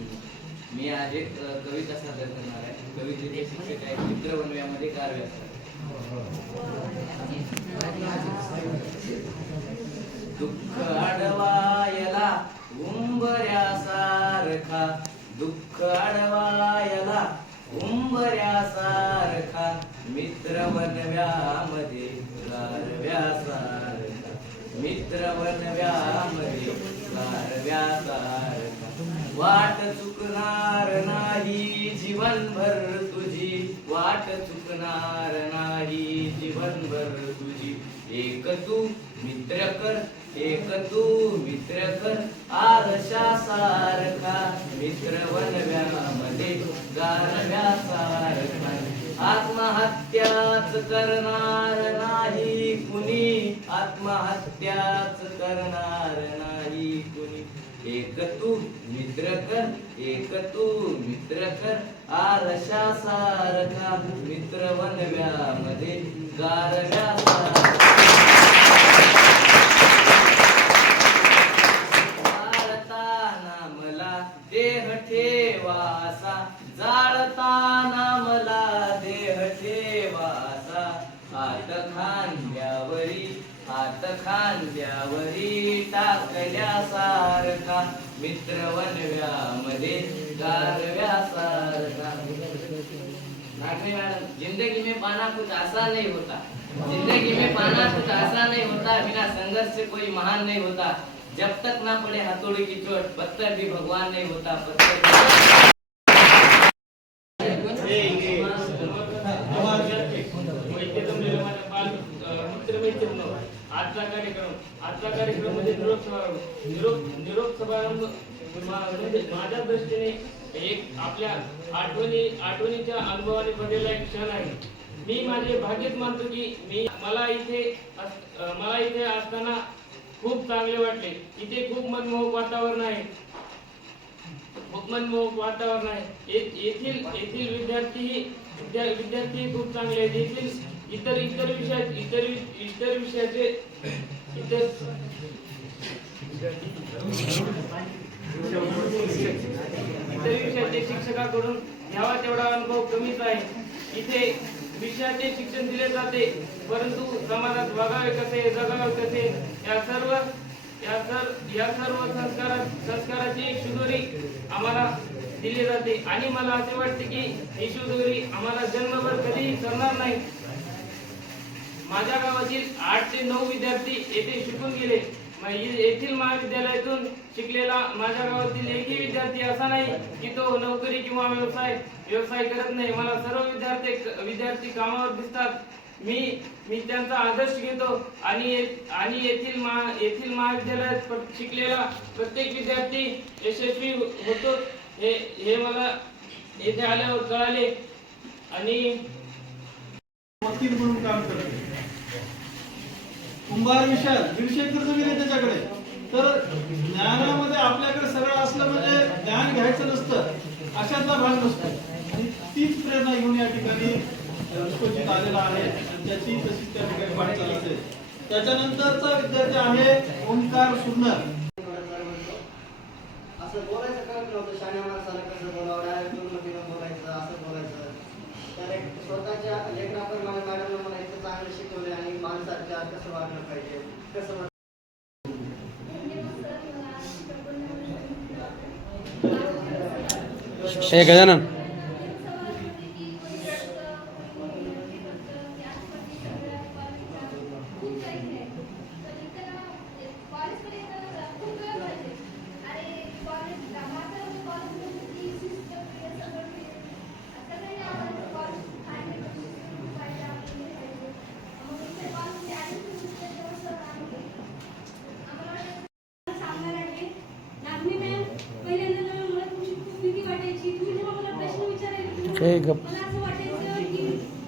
मी आज एक कविता सादर करणार आहे. कवितेचे शिक्षक आहेत मित्रवनव्यामध्ये कारव्यास. दुःख अडवायला उंबऱ्यासारखा, दुःख अडवायला उंबऱ्यासारखा, मित्र वनव्यामध्ये गारव्यासारखा, मित्र वनव्यामध्ये गारव्यासारखा. वाट चुकणार नाही जीवनभर तुझी, वाट चुकणार नाही जीवनभर तुझी. एक तू मित्र कर, एक तू मित्र कर, आरशासारखा, मित्र वनव्यामध्ये गारव्यासारखा. आत्महत्याच करणार नाही कुणी, आत्महत्याच करणार नाही कुणी. एक तू मित्र कर, एक तू मित्र कर, आरशासारखा, मित्र वनव्यामध्ये गारव्यासारखा. जाळताना मला देह ठेवासा, जाळताना मला देह ठेवासा, हात खांद्यावरी, हात खांद्यावरी टाकल्यासारखा, मित्र वनव्यामध्ये गारव्यासारखा. जिंदगी में पाना कुछ आसान नहीं होता, जिंदगी में पाना कुछ आसान नहीं होता, बिना संघर्ष से कोई महान नहीं होता. जब तक ना पड़े हथौड़ी की चोट, पत्थर भी भगवान नहीं होता, पत्थर आजचा कार्यक्रम म्हणजे निरोप समारंभ. माझ्या दृष्टीने एक आपल्या आठवणीच्या अनुभवाने भरलेला एक क्षण आहे. मी माझे भाग्यच मानतो की मला इथे असताना खूप चांगले वाटले. इथे खूप मनमोहक वातावरण आहे, खूप मनमोहक वातावरण आहे. येथील विद्यार्थी खूप चांगले आहेत. येथील इतर विषयाचे शिक्षकाकडून घ्यावा तेवढा अनुभव कमीच आहे. इथे विषयाचे शिक्षण दिले जाते, परंतु समाजात वागावे कसे, जगावे कसे या सर्व संस्काराची एक शिदोरी आम्हाला दिली जाते. आणि मला असे वाटते की ही शिदोरी आम्हाला जन्मभर कधीही करणार नाही. माझ्या गावातील 8 ते 9 विद्यार्थी येथे शिकून गेले. येथील महाविद्यालयातून शिकलेला माझ्या गावातील एकही विद्यार्थी असा नाही की तो नोकरी किंवा व्यवसाय करत नाही. मला सर्व विद्यार्थी कामावर दिसतात. मी त्यांचा आदर्श घेतो आणि येथील महाविद्यालयात शिकलेला प्रत्येक विद्यार्थी यशस्वी होतो हे मला येथे आल्यावर कळाले. आणि वकील म्हणून काम करते. कुंभार विषयात 150 एकर जमीन आहे त्याच्याकडे. तर ज्ञानामध्ये आपल्याकडे सगळं असलं म्हणजे ज्ञान घ्यायचं नसतं, अशातला भाग नसतो. आणि तीच प्रेरणा घेऊन या ठिकाणी विश्वजित आलेला आहे आणि त्याची तशीच त्या ठिकाणी वाटचाल असेल. त्याच्यानंतरचा विद्यार्थी आहे ओंकार सुंदर. असं बोलायचं कळत नव्हतं. शाण्या माणसाला कसं बोलावं, डायरेक्ट बोलायचं, असं बोलायचं. समाजातल्या कसं वागलं पाहिजे, कसं हे गजानन हे गप मला असं वाटायचं की मॅम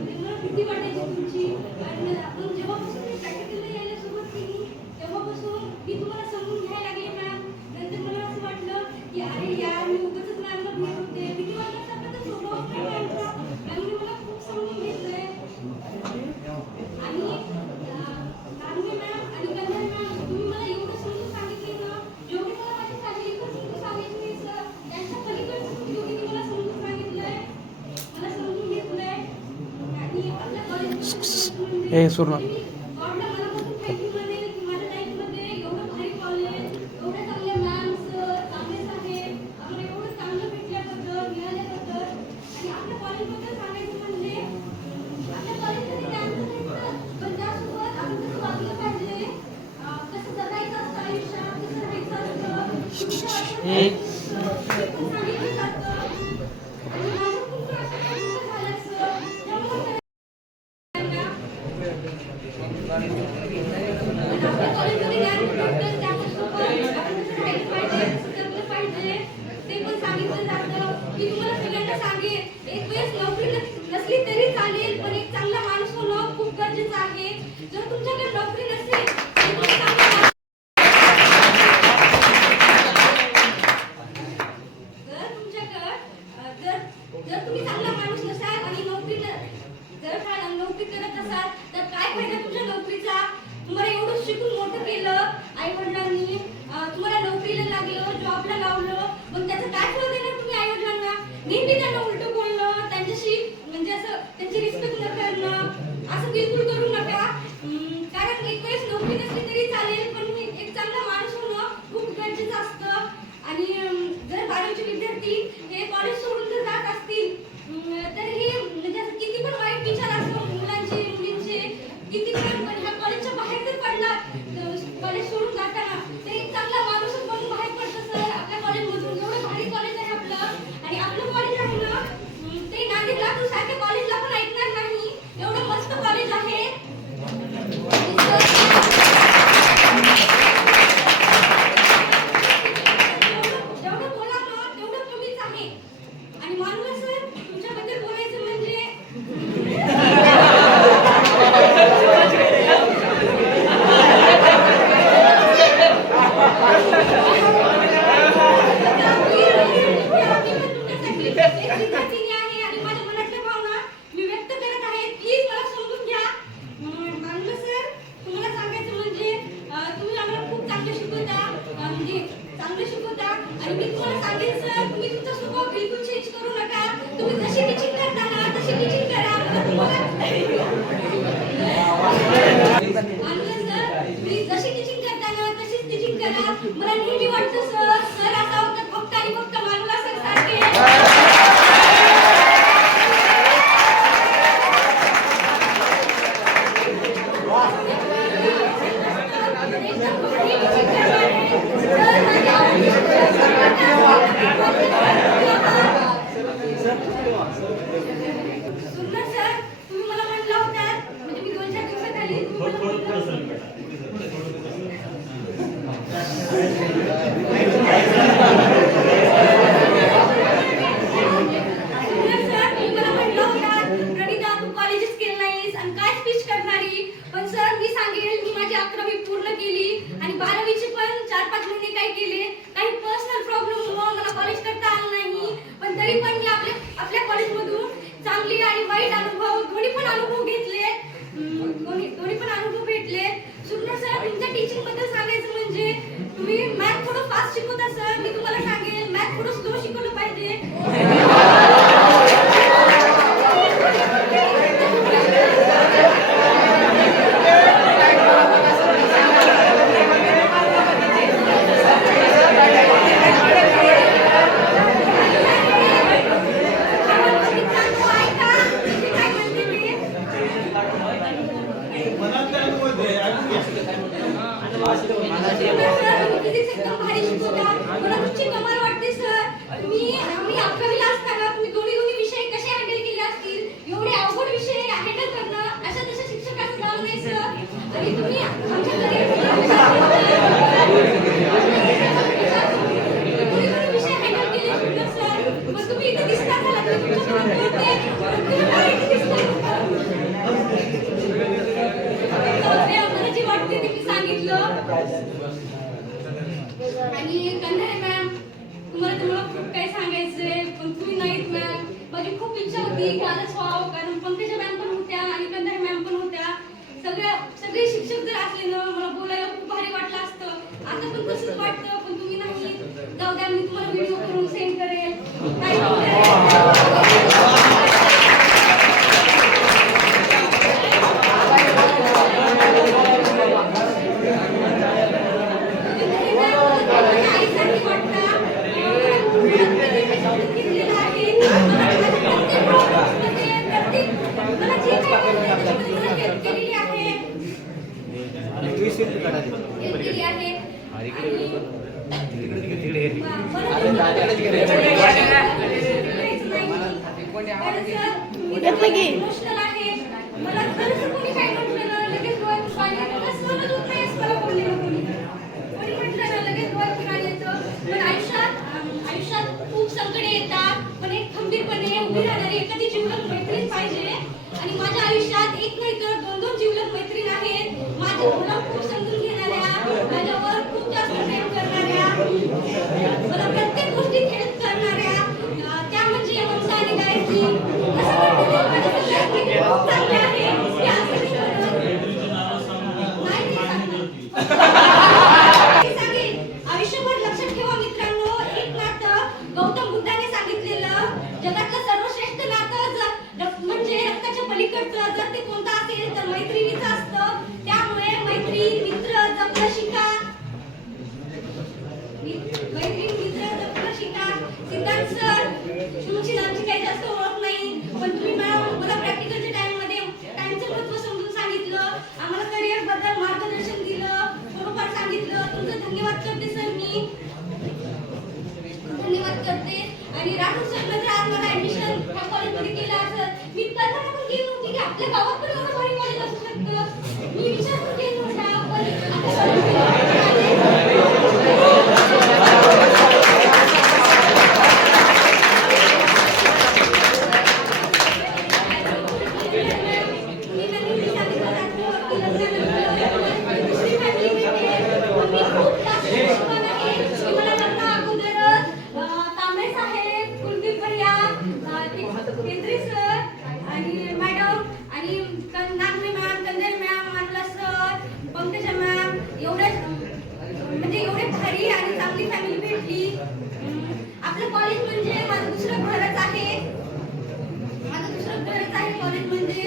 मला भीती वाटायची तुमची आणि आपण जेव्हापासून मी प्रॅक्टिकलला यायला सुरुवात केली तेव्हापासून मी तुम्हाला समजून घ्यायला लागले मॅम. नंतर मला असं वाटलं की अरे यार मी उगाचच मॅमला भेट होते भीती वाटत तर स्वभाव काय मॅमचा. मॅमने मला खूप समजून घेतलंय आणि नानवी मॅम आणि कल्याण मॅम तुम्ही मला एवढं समजून सांगितले ना जेवढी मला माझी फॅमिली पण समजून सांगितली सर त्यांच्या पलीकडचं तुम्ही दोघींनी मला समजून सांगितलंय मला समजून घेतलंय आणि आपल्या कॉलेज हे सुर्ण गॉडला मनापासून थँक्यू म्हणेल की माझ्या लाईफमध्ये एवढं भारी कॉलेज एवढे चांगले मॅम सर चांगले साहेब आम्हाला एवढं चांगलं भेटल्याबद्दल मिळाल्याबद्दल आणि आपल्या कॉलेजबद्दल सांगायचं म्हणजे आपल्या कॉलेजमध्ये कॅम्पस भेटतं पण त्यासोबत आपण कसं वागलं पाहिजे कसं जगायचं असतं आयुष्यात कसं राहायचं असतं सांगितलं जातं आणि माझं खूप झालं सर त्यामुळे आपल्या कॉलेजमध्ये ज्ञान भेटतं त्यासोबत आपण कसं राहिलं पाहिजे कसं जगलं पाहिजे ते पण सांगितलं जातं. मी तुम्हाला सगळ्यांना सांगेन एक वेळेस नोकरी नसली तरी चालेल पण एक चांगला माणूस होणं खूप गरजेचं आहे. जर तुमच्याकडे नोकरी नसेल तर तुम्ही चांगला जर तुमच्याकडे जर तुम्ही चांगला माणूस नसाल आणि नोकरी करत असाल तर काय फायदा तुमच्या नोकरीचा. तुम्हाला एवढं शिकून मोठं केलं आई वडिलांनी तुम्हाला नोकरीला लागलं जॉबला लावलं मग त्याचा काय फळ देणार तुम्ही आई वडिलांना. नेहमी त्यांना उलटं बोलणं त्यांच्याशी म्हणजे असं त्यांची रिस्पेक्ट न करणं असं बिलकुल करू नका. कारण एक वेळेस नोकरी नसली तरी चालेल पण एक चांगला माणूस होणं खूप गरजेचं असतं. आणि जर 12वीचे विद्यार्थी हे कॉलेज सोडून जर जात असतील तर हे म्हणजे असं किती पण वाईट विचार असतो मुलांचे मुलींचे किती पण ह्या कॉलेजच्या बाहेर जर पडला कॉलेज सोडून जाताना तर एक चांगला माणूस म्हणून बाहेर पडतं सर. आपल्या कॉलेजमधून एवढं भारी कॉलेज आहे आपलं आणि आपलं कॉलेज आहे ना ते नांदेड लातूर सारख्या कॉलेजला पण ऐकणार नाही एवढं मस्त कॉलेज आहे. जेवढं बोला ना तेवढं कमीच आहे. आणि मानूला सर तुमच्याबद्दल बोलायचं म्हणजे विद्यार्थिनी आहे आणि माझ्या मनातल्या भावना मी व्यक्त करत आहे प्लीज मला समजून घ्या. मानलं सर तुम्हाला सांगायचं म्हणजे तुम्ही आम्हाला खूप चांगलं शिकवता म्हणजे चांगलं शिकवता आणि मी तुम्हाला सांगेन सर तुम्ही तुमचा स्वभाव बिलकुल चेंज करू नका. तुम्ही जशी टीचिंग करता ना तशी टीचिंग करा. मानलं सर तुम्ही जशी टीचिंग करता ना तशीच टीचिंग करा. मला नेहमी वाटतं सर असावं तर फक्त आणि फक्त मानूला सर सारखे सुंदर सर तुम्ही मला म्हणला होता म्हणजे मी 2-4 दिवसात आली तुम्ही मला म्हणला होता प्रणिता तू कॉलेजच केलं नाहीस आणि काय स्पीच करणारी. पण सर मी सांगेल मी माझी 11वी पूर्ण केली आणि 12वीचे पण 4-5 महिने काय केले काही पर्सनल प्रॉब्लेममुळे मला कॉलेज करता आलं नाही. पण तरी पण मी आपल्या कॉलेजमधून चांगली आणि वाईट अनुभव दोन्ही पण अनुभव घेतले दोन्ही पण अनुभव भेटले. सुंदर सर तुमच्या टीचिंग बद्दल सांगायचं म्हणजे तुम्ही मॅथ थोडं फास्ट शिकवता सर. मी तुम्हाला सांगेल मॅथ थोडं स्लो शिकवलं पाहिजे. ती कालच व्हावं, कारण पंकजा मॅम पण होत्या आणि कंधारे मॅम पण होत्या. सगळे शिक्षक जर असले ना मला बोलायला खूप भारी वाटलं असतं. आता पण तसंच वाटतं, पण तुम्ही नाही. जाऊ द्या, मी तुम्हाला व्हिडिओ करून सेंड करेल. काय मला खरंच कोणी काय म्हटलं ना लगेच डोळ्यात पाणी येतं. असं म्हणत होत नाही, असं मला बोललेलं कोणी म्हटलं ना लगेच डोळ्यात पाणी येतं. पण आयुष्यात खूप संकटे येतात, पण एक खंबीरपणे उभी राहणारी एखादी जीवलग मैत्रीण पाहिजे. आणि माझ्या आयुष्यात एक नाही तर 2-2 जीवलग मैत्रीण आहेत. मला खूप समजून घेणाऱ्या, माझ्यावर खूप जास्त प्रेम करणाऱ्या, मला प्रत्येक गोष्टीत हेल्प करणाऱ्या, त्या म्हणजे ममता आणि गायत्री. असं वाटतं ते माझ्या सगळ्यात खूप चांगले आहे. ते असं नाही सांगेन. आयुष्यभर लक्षात ठेवा मित्रांनो, एक नातं गौतम बुद्धाने सांगितलेलं जगातलं सर्वश्रेष्ठ नातं म्हणजे रक्ताच्या पलीकडचं जर ते कोणतं असेल तर मैत्रिणीचं असतं. त्यामुळे मैत्रीण मित्र जपलं शिका. सिद्धांत सर, तुमची आमची काही जास्त ओळख नाही, पण तुम्ही मला प्रॅक्टिकलच्या टाइमचं महत्त्व समजून सांगितलं, आम्हाला करिअर बद्दल मार्गदर्शन दिलं, थोडंफार सांगितलं. तुमचं धन्यवाद करते सर, मी धन्यवाद करते. आणि राठोड सरनं जर आज मला ऍडमिशन ह्या कॉलेजमध्ये केलं असं मी कल्पना पण केली नव्हती की आपल्या गावात पण एवढं भारी कॉलेज असू शकतं. मी विचार पण केला नव्हता, पण आपलं कॉलेज म्हणजे माझं दुसरं घरच आहे. कॉलेज म्हणजे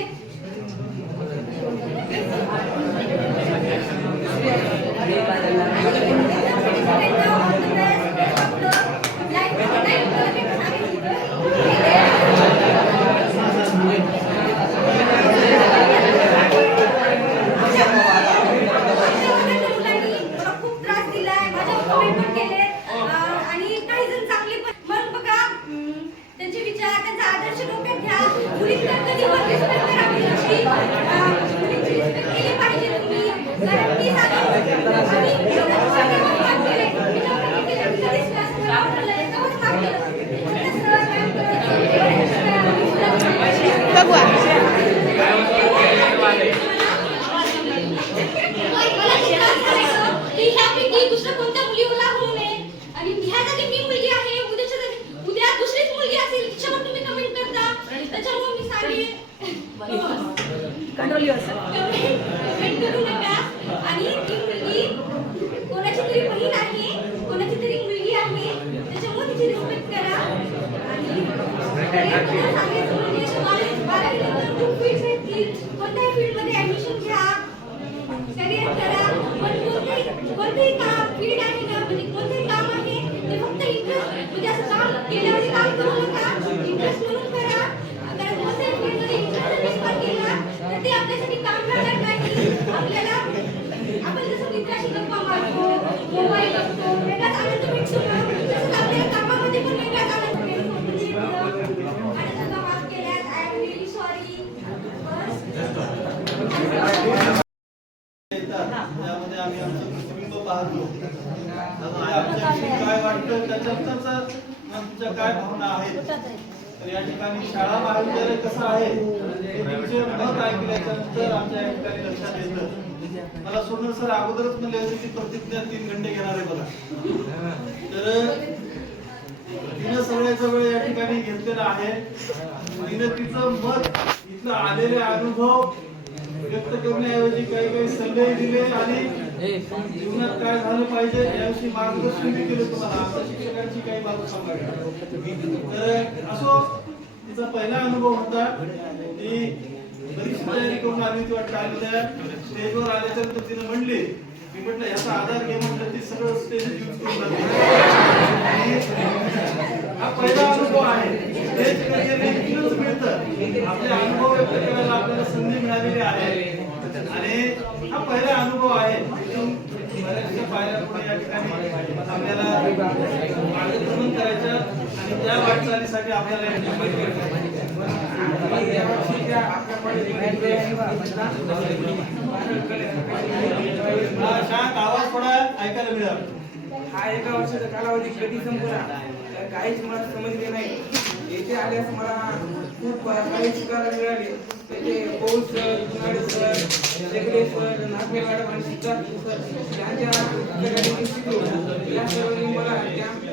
खूप त्रास दिलाय, माझ्या कमेंट पण केले आणि काही जण चांगले पण. मग बघा, त्यांचे विचार, त्यांचा आदर्श डोक्यात घ्या. मुलींना कधी पण रिस्पेक्ट करा, मुलींची रिस्पेक्ट केली पाहिजे तुम्ही, कारण ती ह्यापैकी दुसऱ्या कोणत्या मुलीवर लागू नये. आणि ह्या जागी मी मुलगी आहे, उद्या दुसरीच मुलगी असेल तिच्यावर तुम्ही कमेंट करता. त्याच्यामुळे मी सांगेन कंट्रोल युअरसेल्फ, कमेंट करू नका. आणि ती मुलगी कोणाची तरी बहीण आहे, कोणाची तरी मुलगी आहे, त्याच्यामुळे तिची रिस्पेक्ट करा. आणि सांगायचं म्हणजे 12वी नंतर खूप फील्ड भेटतील, कोणत्याही फील्डमध्ये ऍडमिशन घ्या, करिअर करा. पण कोणतेही काम फील्ड आहे ना, म्हणजे कोणतेही काम आहे ते फक्त इंटरेस्ट म्हणजे असं काम केल्यावर काम करू नका, इंटरेस्ट म्हणून करा. कारण कोणत्याही फील्डमध्ये इंटरेस्ट निर्माण केला तर ते आपल्यासाठी काम राहणार नाही. आपल्याला आपण जसं मित्राशी गप्पा मारतो, मोबाईल बघतो, वेगळाच आनंद भेटतो ना, तसंच आपल्याला कामामध्ये पण वेगळाच आनंद भेटतो. आणि जर माफ केल्यास आय एम रिअली सॉरी. त्यामध्ये आम्ही आमचं प्रतिबिंब पाहतो. आमच्याविषयी काय वाटतं त्याच्यातच तुमच्या काय भावना आहेत. तर या ठिकाणी शाळा महाविद्यालय कसं आहे हे तुमचे मत ऐकल्याच्या नंतर आमच्या या ठिकाणी लक्षात येतं. मला सोडून सर अगोदरच म्हणले होते की प्रतिज्ञा 3 घंटे घेणार आहे बघा. तर तिनं सगळ्याचा वेळ या ठिकाणी घेतलेला आहे. तिनं तिचं मत इथलं आलेले अनुभव व्यक्त करण्याऐवजी काही काही सल्ले दिले आणि जीवनात काय झालं पाहिजे याविषयी मार्गदर्शन केलं तुम्हाला. आता शिक्षकांची काही बाजू सांगायची तर असो तिचा पहिला अनुभव होता. ती बरीच तयारी करून आली होती वाटतं. आलेल्या स्टेजवर आल्याच्यानंतर तिने म्हणली, मी म्हटलं याचा आधार घे म्हटलं, ती सगळं स्टेज यूज करून आली. हा पहिला अनुभव आहे. स्टेज करिअर इथूनच मिळतं. आपले अनुभव व्यक्त करायला आपल्याला संधी मिळालेली आहे आणि हा पहिला अनुभव आहे. इथून बऱ्याचशा पायऱ्या पुढे या ठिकाणी आपल्याला मार्गक्रमण करायचं आणि त्या वाटचालीसाठी आपल्याला या ठिकाणी शांत आवाज थोडा ऐकायला मिळाला. हा एका वर्षाचा कालावधी कधी संपला तर काहीच मला समजले नाही. येथे आल्यास मला खूप काही शिकायला मिळाले. त्याचे Paul sir, Kunal sir, Shegade sir, Nagare madam आणि सिद्धार्थ सर यांच्या पुस्तकाने शिकलो. या सर्वांनी मला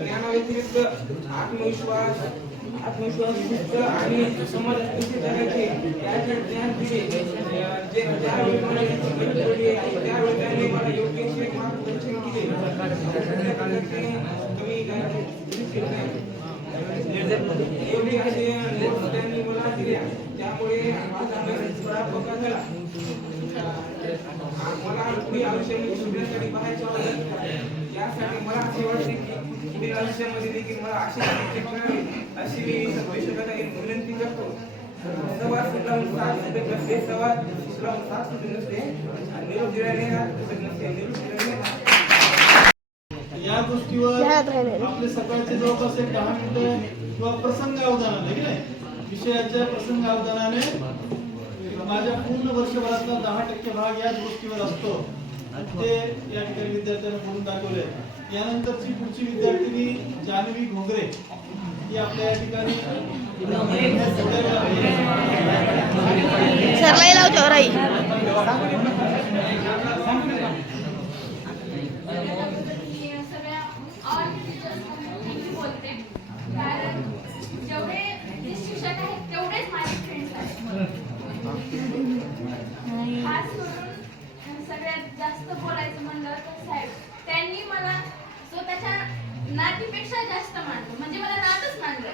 ज्ञानाव्यतिरिक्त आत्मविश्वास शिस्त आणि समाजात कसे जगायचे याचे ज्ञान दिले. ज्यावेळी मला याची गरज पडली त्यावेळी त्यांनी मला योग्य मार्गदर्शन केले. एवढी असे नोट्स त्यांनी मला दिल्या त्यामुळे माझा अभ्यास थोडा पक्का झाला. मला पुढील आयुष्यामध्ये शिकण्यासाठी बाहेरच्या यासाठी मला असे वाटते की पुढील आयुष्यामध्ये देखील मला असे शिक्षक मिळावे अशी मी सर्वेक्षकांना विनंती करतो. संवाद सुटलावून साथ सुटत नसते, संवाद सुटलावून साथ सुटत नसते, निरोप दिल्याने हात सुटत नसते, निरोप दिल्याने या गोष्टीवर आपले सकाळचे जवळपास एक 10 मिनिटं किंवा प्रसंग अवधानाने की नाही विषयाच्या प्रसंग अवधानाने माझ्या पूर्ण वर्षभरातला 10% भाग याच गोष्टीवर असतो. ते या ठिकाणी विद्यार्थ्यांना बोलून दाखवले. यानंतरची पुढची विद्यार्थिनी जान्हवी घोगरे ही आपल्या या ठिकाणी सगळ्या ऑल टीचर्स बोलते कारण जेवढे शिक्षक आहेत तेवढेच माझे फ्रेंड्स आहेत. खास करून सगळ्यात जास्त बोलायचं म्हणलं तर साहेब त्यांनी मला स्वतःच्या नातीपेक्षा जास्त मानलं. म्हणजे मला नातच मानलं.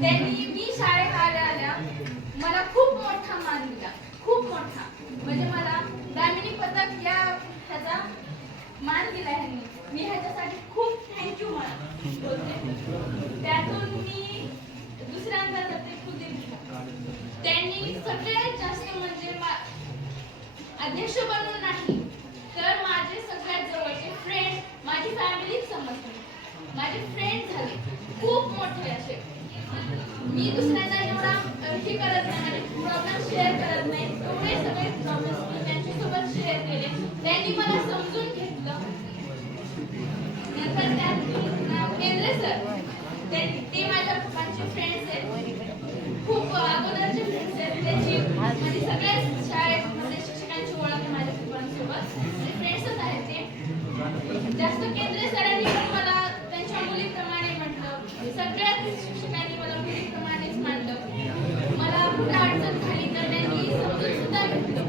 त्यांनी मी शाळेत आल्या मला खूप मोठा मान दिला. खूप मोठा म्हणजे मला दामिनी पदक या ह्याचा मान दिला ह्यांनी. मी ह्याच्यासाठी खूप थँक्यू मला बोलते. त्यातून मी दुसऱ्यांदा जाते कुलदीप. त्यांनी सगळ्यात जास्त म्हणजे अध्यक्ष बनून नाही तर माझे सगळ्यात जवळचे फ्रेंड माझी फॅमिलीच समजते. माझे फ्रेंड झाले खूप मोठे असे. मी दुसऱ्यांना एवढा हे करत नाही, म्हणजे प्रॉब्लेम शेअर करत नाही. तेवढे सगळे प्रॉब्लेम्स मी त्यांच्यासोबत शेअर केले. त्यांनी मला समजून घेतलं. नंतर त्यात केंद्रे सर ते माझ्या पप्पांचे फ्रेंड्स आहेत. खूप अगोदरचे फ्रेंड्स आहेत. त्याची म्हणजे सगळ्याच शाळेत म्हणजे शिक्षकांची ओळख आहे माझ्या पप्पांसोबत. फ्रेंड्सच आहेत ते. जास्त केंद्रे सरांनी पण मला त्यांच्या मुलीप्रमाणे म्हटलं. सगळ्याच शिक्षकांनी मला मुलीप्रमाणेच मानलं. मला कुठं अडचण झाली तर त्यांनी समजून सुद्धा घेतलं.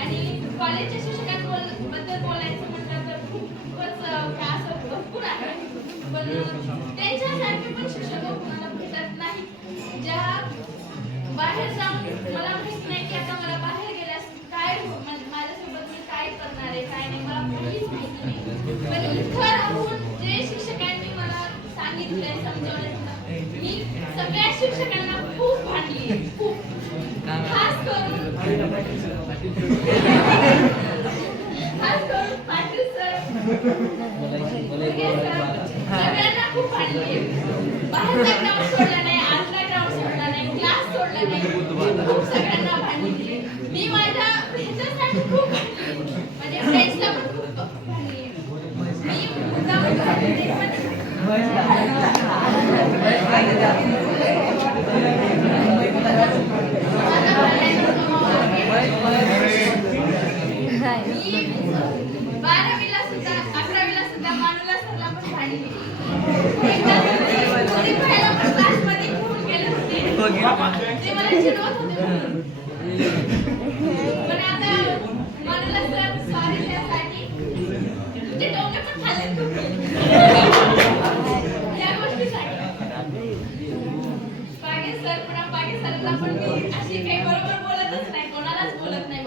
आणि कॉलेजच्या शिक्षकांबद्दल बोलायचं म्हटलं तर खूपच असं भरपूर आहे. पण त्यांच्यासारखे पण शिक्षक कोणाला भेटत नाही. ज्या बाहेर जाऊन मला माहित नाही की आता मला बाहेर गेल्यास काय माझ्यासोबत मी काय करणार आहे काय नाही मला काहीच माहिती नाही. पण इथं राहून जे शिक्षकांनी मला सांगितलंय समजावलंय मी सगळ्या शिक्षकांना खूप भांडली. खूप खास करून पाटील सर सगळ्यांना खूप भांडली. बाहेरचा ग्राउंड सोडला नाही, आतला ग्राउंड सोडला नाही, क्लास सोडला नाही. खूप सगळ्यांना भांडली. मी माझ्या ह्याच्यासाठी खूप भांडली. म्हणजे फ्रेंड्सला पण खूप भांडली. मी मुद्दाम भांडली पण मी 12वीला सुद्धा 11वीला सुद्धा मानूला सरला पण भांडली. ते मला चिडवत होते म्हणून. पण आता म्हणलं सर सॉरी त्यासाठी. तुझे टोमणे पण खाल्ले तुम्ही. या गोष्टीसाठी. पागे सर पुन्हा पागे सरला पण मी अशी काही बरोबर बोलतच नाही, कोणालाच बोलत नाही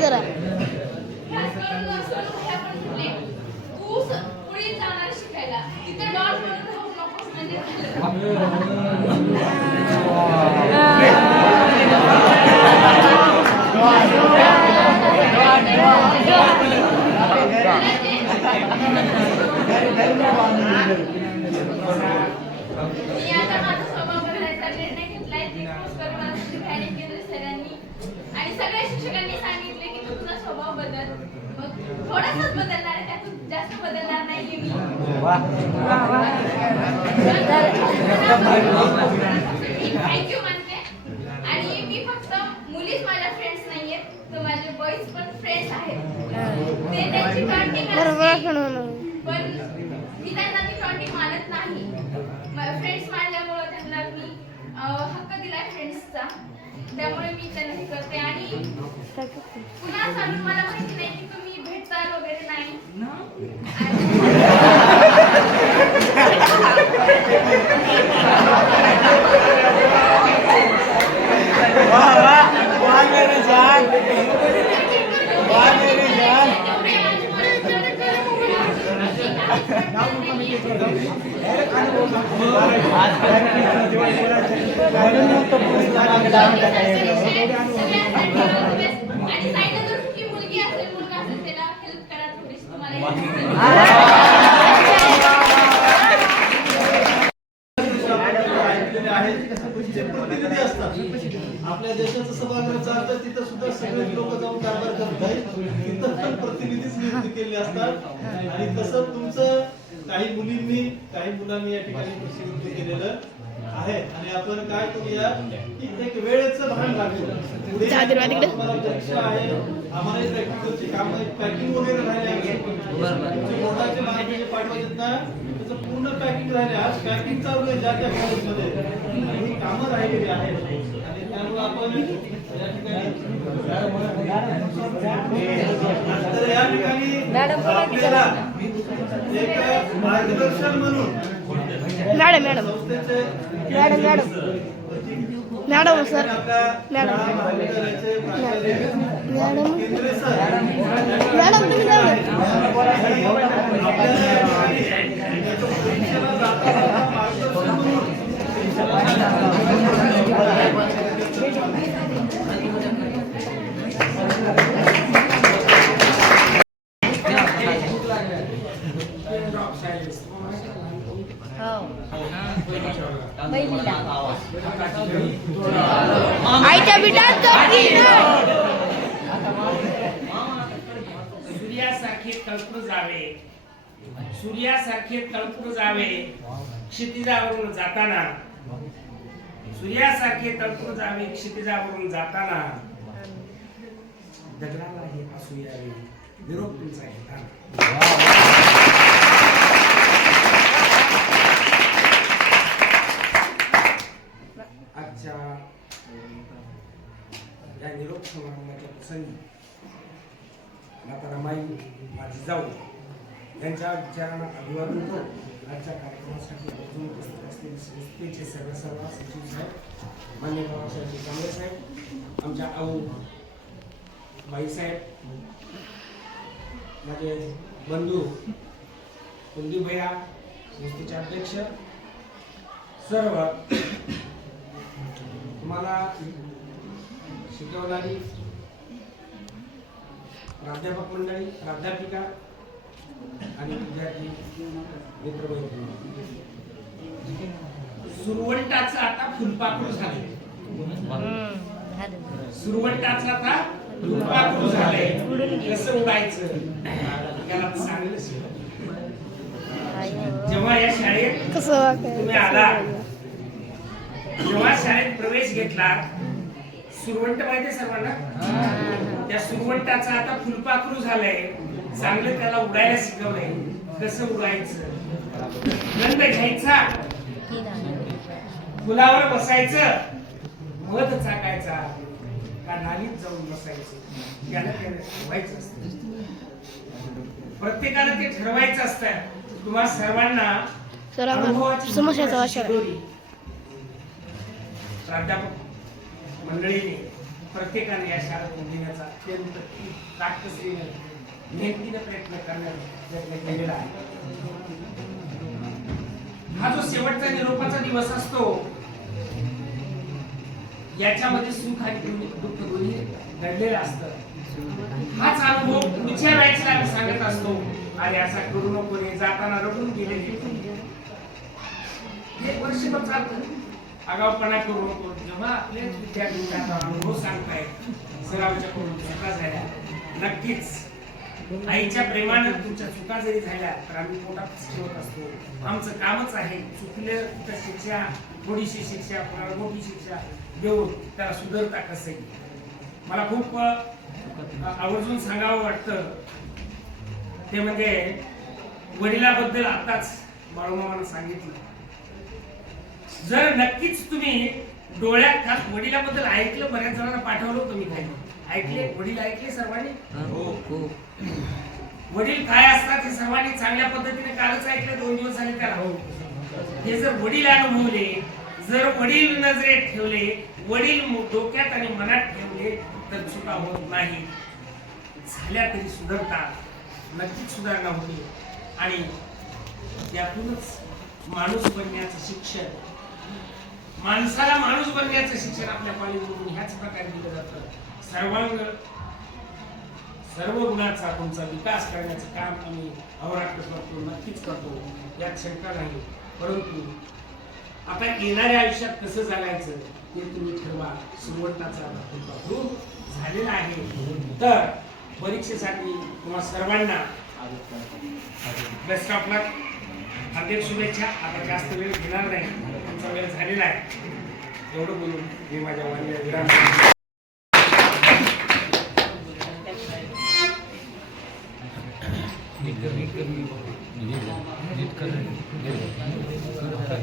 जरा पुढे जाणार शिकायला तिथे डॉट म्हणून राहू नकोस म्हणजे मी आता माझा स्वभाव बदलायचा निर्णय घेतलाय. ते कोर्स करून मला शिकायला केंद्र सरांनी आणि सगळ्या शिक्षकांनी सांगितले की तू तुझा स्वभाव बदल. मग थोडासाच बदलणार आहे, त्यातून जास्त बदलणार नाहीये मी. थँक्यू म्हणते. आणि मी फक्त मुलीच माझ्या फ्रेंड्स नाहीयेत, तर माझे बॉईज पण फ्रेंड्स आहेत. ते त्यांची टॉन्टिंग पण मी त्यांना ती टॉन्टिंग मानत नाही. फ्रेंड्स मानल्यामुळे त्यांना मी हक्क दिलाय फ्रेंड्सचा, त्यामुळे मी त्यांना हे करते. आणि पुन्हा सांगून मला माहिती नाही की तुम्ही भेटताल वगैरे नाही. आणि साईडला जर कुठली मुलगी असेल मुलगा असेल त्याला हेल्प करा थोडीशी. प्रतिनिधी असतात. आपल्या देशाचं सभागृह चालतं तिथं सुद्धा सगळे लोक जाऊन कारभार करत आहेत. तिथं पण प्रतिनिधीच नियुक्त केले असतात. आणि तसं तुमचं काही मुलींनी काही मुलांनी या ठिकाणी प्रसिद्ध केलेलं आहे. आणि आपण काय करूया की एक वेळेचं भान लागतो. आम्हाला परीक्षा आहे, आम्हाला प्रॅक्टिकलची काम पॅकिंग वगैरे राहिले. बोर्डाचे मार्क जे पाठवायचे ना त्याचं पूर्ण पॅकिंग राहिले. आज पॅकिंग चालू आहे ज्या त्या कॉलेजमध्ये. आणि ही कामं राहिलेली आहेत. आणि त्यामुळे आपण या ठिकाणी तर या ठिकाणी आपल्याला एक मार्गदर्शन म्हणून मॅडम संस्थेचे मॅडम सर मॅडम केंद्रे सर मॅडम तुम्ही आईच्या बिटात सूर्यासारखे तळपड जावे, सूर्यासारखे तळपड जावे क्षितिजावरून जाताना, सूर्यासारखे तळपड जावे क्षितिजावरून जाताना, दगडाला हे असू यावे निरोप तुमचा घेताना. आजच्या या निरोप समारंभाच्या प्रसंगी माता रमाई माझी जाऊ यांच्या विचारांना अभिवादन करू. आजच्या कार्यक्रमासाठी अजून उपस्थित असलेले संस्थेचे सर्व सचिव साहेब, मान्य बाबासाहेब कांबळे साहेब, आमच्या आऊ बाईसाहेब, माझे बंधू कुलदीप भैया, संस्थेचे अध्यक्ष, सर्व तुम्हाला शिकवणारी प्राध्यापक मंडळी, प्राध्यापिका आणि विद्यार्थी मित्रमैत्रिणी, सुरवंटाचं आता फुलपाखरू झाले. सुरवंटाचं आता फुलपाखरू झालंय. कसं उडायचं त्याला सांगितलं. जेव्हा या शाळेत तुम्ही आला, जेव्हा शाळेत प्रवेश ड्रेस घेतला, सुरवंट माहिती सर्वांना, त्या सुरवंटाचा आता फुलपाखरू झालंय, चांगलं त्याला उडायला शिकवलंय, कसं उडायचं, गंध घ्यायचा, फुलावर बसायचं, मध चाकायचा, का नालीत जाऊन बसायचं, याला ठरवायचं असतं. प्रत्येकाला ते ठरवायचं असतं. तुम्हा सर्वांना अनुभवाची समस्याचा वाचार शिदोरी प्राध्यापक मंडळीने प्रत्येकाने या शाळेत घेण्याचा अत्यंत काटकसरीने मेहनतीने प्रयत्न केलेला आहे. हा जो शेवटचा निरोपाचा दिवस असतो, याच्यामध्ये सुख आणि दुःख दोन्ही दडलेलं असतं. हाच अनुभव पुढच्या बॅचला आम्ही सांगत असतो. आणि असा करू नको रे, जाताना रडून गेले, एक वर्षभर चालतं, आगाऊपणा करू नको. जेव्हा आपल्याच विद्यार्थ्यांचा अनुभव सांगताय, सरावच्या करून चुका झाल्या, नक्कीच आईच्या प्रेमानं तुमच्या चुका जरी झाल्या तर आम्ही पोटात ठेवत असतो. आमचं कामच आहे चुकलं तर शिक्षा, थोडीशी शिक्षा, कोणाला मोठी शिक्षा देऊन त्याला सुधारता कसं. मला खूप आवर्जून सांगावं वाटतं ते म्हणजे वडिलाबद्दल आताच बाळूमामानं सांगितलं. जर नक्कीच तुम्ही डोळ्यात खास वडिलाबद्दल ऐकलं, बऱ्याच जणांना पाठवलं होतं मी काही ऐकले, वडील ऐकले सर्वांनी. वडील काय असतात हे सर्वांनी चांगल्या पद्धतीने कालच ऐकलं, 2 दिवस झाले त्याला. हे जर वडील अनुभवले, जर वडील नजरेत ठेवले, वडील डोक्यात आणि मनात ठेवले तर चुका होत नाही. झाल्या तरी सुधारतात, नक्कीच सुधारणा होते. आणि त्यातूनच माणूस बनण्याचं शिक्षण, माणसाला माणूस बनण्याचं शिक्षण आपल्या कॉलेजमधून ह्याच प्रकारे दिलं जातं. सर्व गुणाचा तुमचा विकास करण्याचं काम आम्ही अहोरात्र करतो, नक्कीच करतो, यात शंका नाही. परंतु आता येणाऱ्या आयुष्यात कसं जगायचं ते तुम्ही ठरवा. सुरुवातीचा फुलपाखरू झालेला आहे. तर परीक्षेसाठी तुम्हा सर्वांना बेस्ट ऑफ लक, हार्दिक शुभेच्छा. आता जास्त वेळ घेणार नाही, तुमचा वेळ झालेला आहे. एवढं बोलून मी माझ्या वाणीला विराम देतो.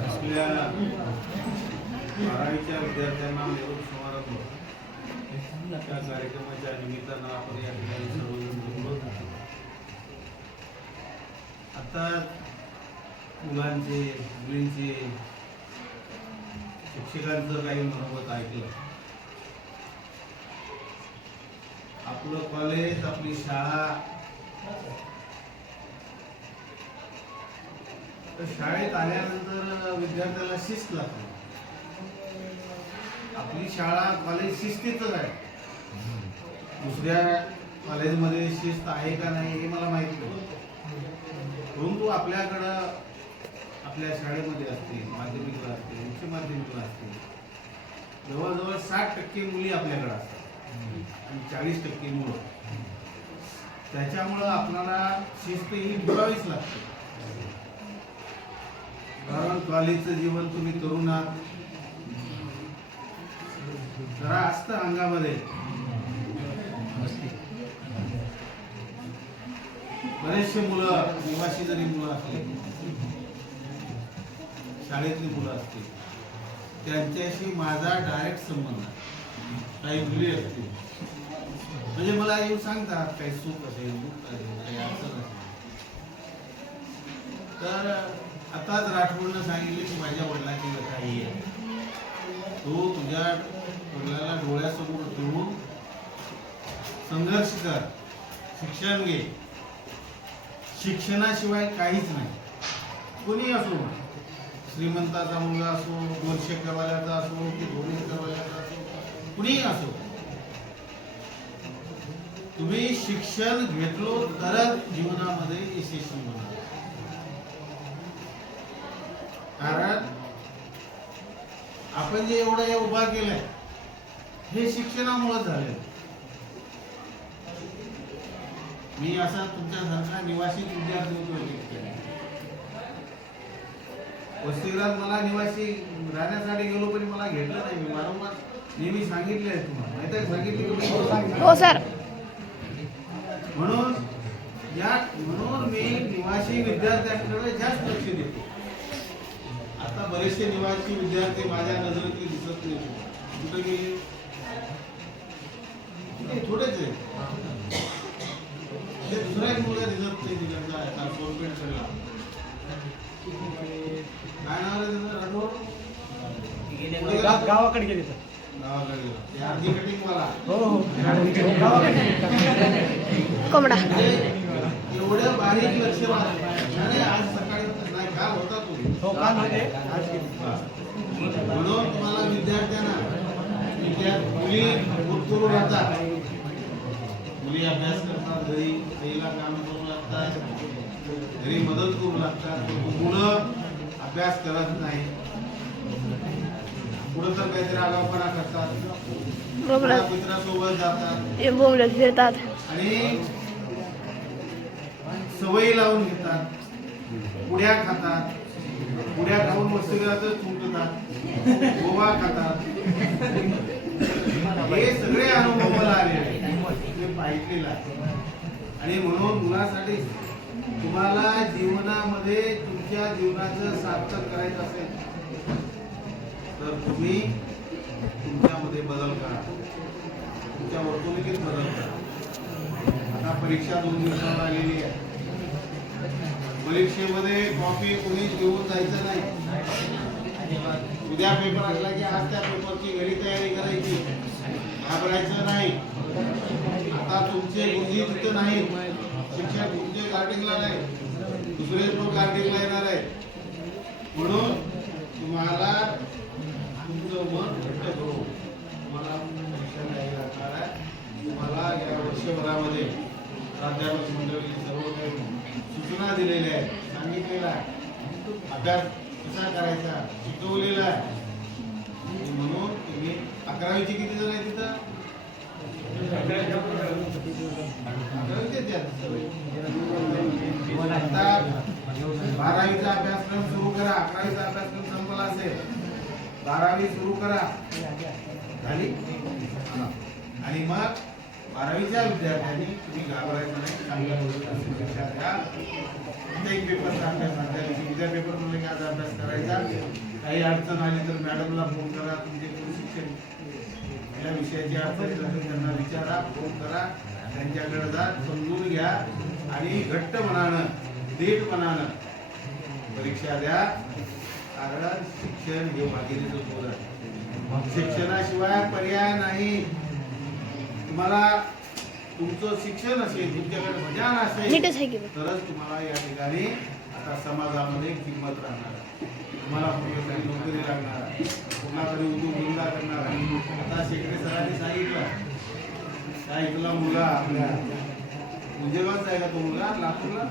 आपल्या 12वीच्या विद्यार्थ्यांना निरोप समारंभ त्या कार्यक्रमाच्या निमित्तानं आपण या ठिकाणी सर्वजण जमलो आहोत. आता मुलांचे, मुलींचे, शिक्षकांचं काही मनोगत ऐकलं. आपलं कॉलेज, आपली शाळा, तर शाळेत आल्यानंतर विद्यार्थ्याला शिस्त लागते. आपली शाळा, कॉलेज शिस्तीतच आहे. दुसऱ्या कॉलेजमध्ये शिस्त आहे का नाही हे मला माहित नाही, परंतु आपल्याकडं आपल्या शाळेमध्ये असते, माध्यमिकला असते, उच्च माध्यमिकला असते, जवळजवळ 60% मुली आपल्याकडे असतात आणि 40% मुलं. त्याच्यामुळं आपल्याला शिस्त ही ठेवावीच लागते. कारण कॉलेजचं जीवन, तुम्ही तरुण आहात, जरा असतं अंगामध्ये. बरेचसे मुलं, निवासी जरी मुलं असले, शाळेतली मुलं असतील, त्यांच्याशी माझा डायरेक्ट संबंध आहे. काही मुली असतील म्हणजे मला येऊन सांगतात काही सुख असेल, दुःख असेल, काही अडचण असेल. तर आताच राठोडनं सांगितले की माझ्या वडिलांची व्यथा ही आहे. तू तुझ्या वडिलाला डोळ्यासमोर ठेवून संघर्ष कर, शिक्षण घे. शिक्षणाशिवाय काहीच नाही. कोणी असो, श्रीमंताचा मुलगा असो, 200 एकरवाल्याचा असो की 2 एकरवाल्याचा असो, कुणीही असो, तुम्ही शिक्षण घेतलो तरच जीवनामध्ये यशस्वी होणार. कारण आपण जे एवढं उभा केलंय हे शिक्षणामुळे झाले. मी असा तुमच्यासारखा निवासी विद्यार्थी होतो. वसतिगृहात मला निवासी राहण्यासाठी गेलो पण मला घेतलं नाही. मी वारंवार नेहमी सांगितले आहे तुम्हाला, माहिती आहे सांगितले. हो सर. म्हणून मी निवासी विद्यार्थ्यांकडे जास्त लक्ष देतो. आता बरेचसे निवासी विद्यार्थी माझ्या नजरेत दिसत नाही. कुठे गेले? थोडेच आहे. ते दुसरा एक मुलगा दिसत नाही तिकडचा सोनपेठला. काय नाव आहे त्याचं? राठोड. गावाकडे गेले तर गावाकडे गेला. ते आरती कटिंग वाला. हो कोंबडा. एवढं बारीक लक्ष अरे आज सकाळी नाही काल होता तो. म्हणून तुम्हाला विद्यार्थ्यांना मुली भूतपूर्व राहतात. मुली अभ्यास करतात, घरी आईला काम करू लागतात, घरी मदत करू लागतात. मुलं अभ्यास करत नाही, पुढं तर काहीतरी आगाऊपणा करतात, मित्रासोबत जातात बोंबलत फिरतात आणि सवयी लावून घेतात, पुड्या खातात, पुड्या खाऊन मस्तुराचं चुंकतात, गोवा खातात. हे सगळे अनुभव मला आले, मी पाहिलेला. आणि म्हणून मुलासाठी तुम्हाला जीवनामध्ये तुमच्या जीवनाचं सार्थक करायचं असेल तर तुम्ही तुमच्यामध्ये बदल करा, तुमच्या वर्तणुकीत बदल करा. आता परीक्षा 2 दिवसावर आलेली आहे. परीक्षेमध्ये कॉपी कोणी घेऊन जायचं नाही. उद्या पेपर असला की आज त्या पेपरची घरी तयारी करायची, घाबरायचं नाही. आता तुमचे गुरुजी तिथं नाही, शिक्षक तुमचे गार्डिंगला नाही, दुसरे लोक गार्डिंगला येणार आहेत. म्हणून तुम्हाला तुमचं मन घट्ट करून तुम्हाला परीक्षा द्यावी लागणार आहे. तुम्हाला या वर्षभरामध्ये प्राध्यापक मंडळी सर्व काही सूचना दिलेल्या आहेत, सांगितलेला आहे, अभ्यास कसा करायचा शिकवलेला आहे. म्हणून तुम्ही 11वीचे किती जण आहे तिथं? 11वीचे आता 12वीचा अभ्यासक्रम सुरू करा. 11वीचा अभ्यासक्रम संपला असेल, 12वी सुरू करा झाली. आणि मग 12वीच्या विद्यार्थ्यांनी तुम्ही घाबरायचं नाही, चांगल्या परीक्षा द्या. एक पेपरचा अभ्यास उद्या पेपर म्हणले की आज अभ्यास करायचा. काही अडचण आली तर मॅडमला फोन करा, तुमचे शिक्षक या विषयाची अडचण असेल त्यांना विचारा, फोन करा, त्यांच्याकडे जा, समजून घ्या आणि घट्टपणानं धीटपणानं परीक्षा द्या. कारण शिक्षण हे भागीदारीचं पोर आहे. शिक्षणाशिवाय पर्याय नाही. तुम्हाला तुमचं शिक्षण असेल, तुमच्याकडे ज्ञान असेल तरच तुम्हाला या ठिकाणी आता समाजामध्ये किंमत राहणार आहे. तुम्हाला कुठेतरी नोकरी लागणार आहे, कुठला तरी उद्योगधंदा करणार आहे. आता शेकडे सरांनी सांगितलं, त्या इथला मुलगा आपल्या उद्योगाचा आहे का तो मुलगा लातूरला,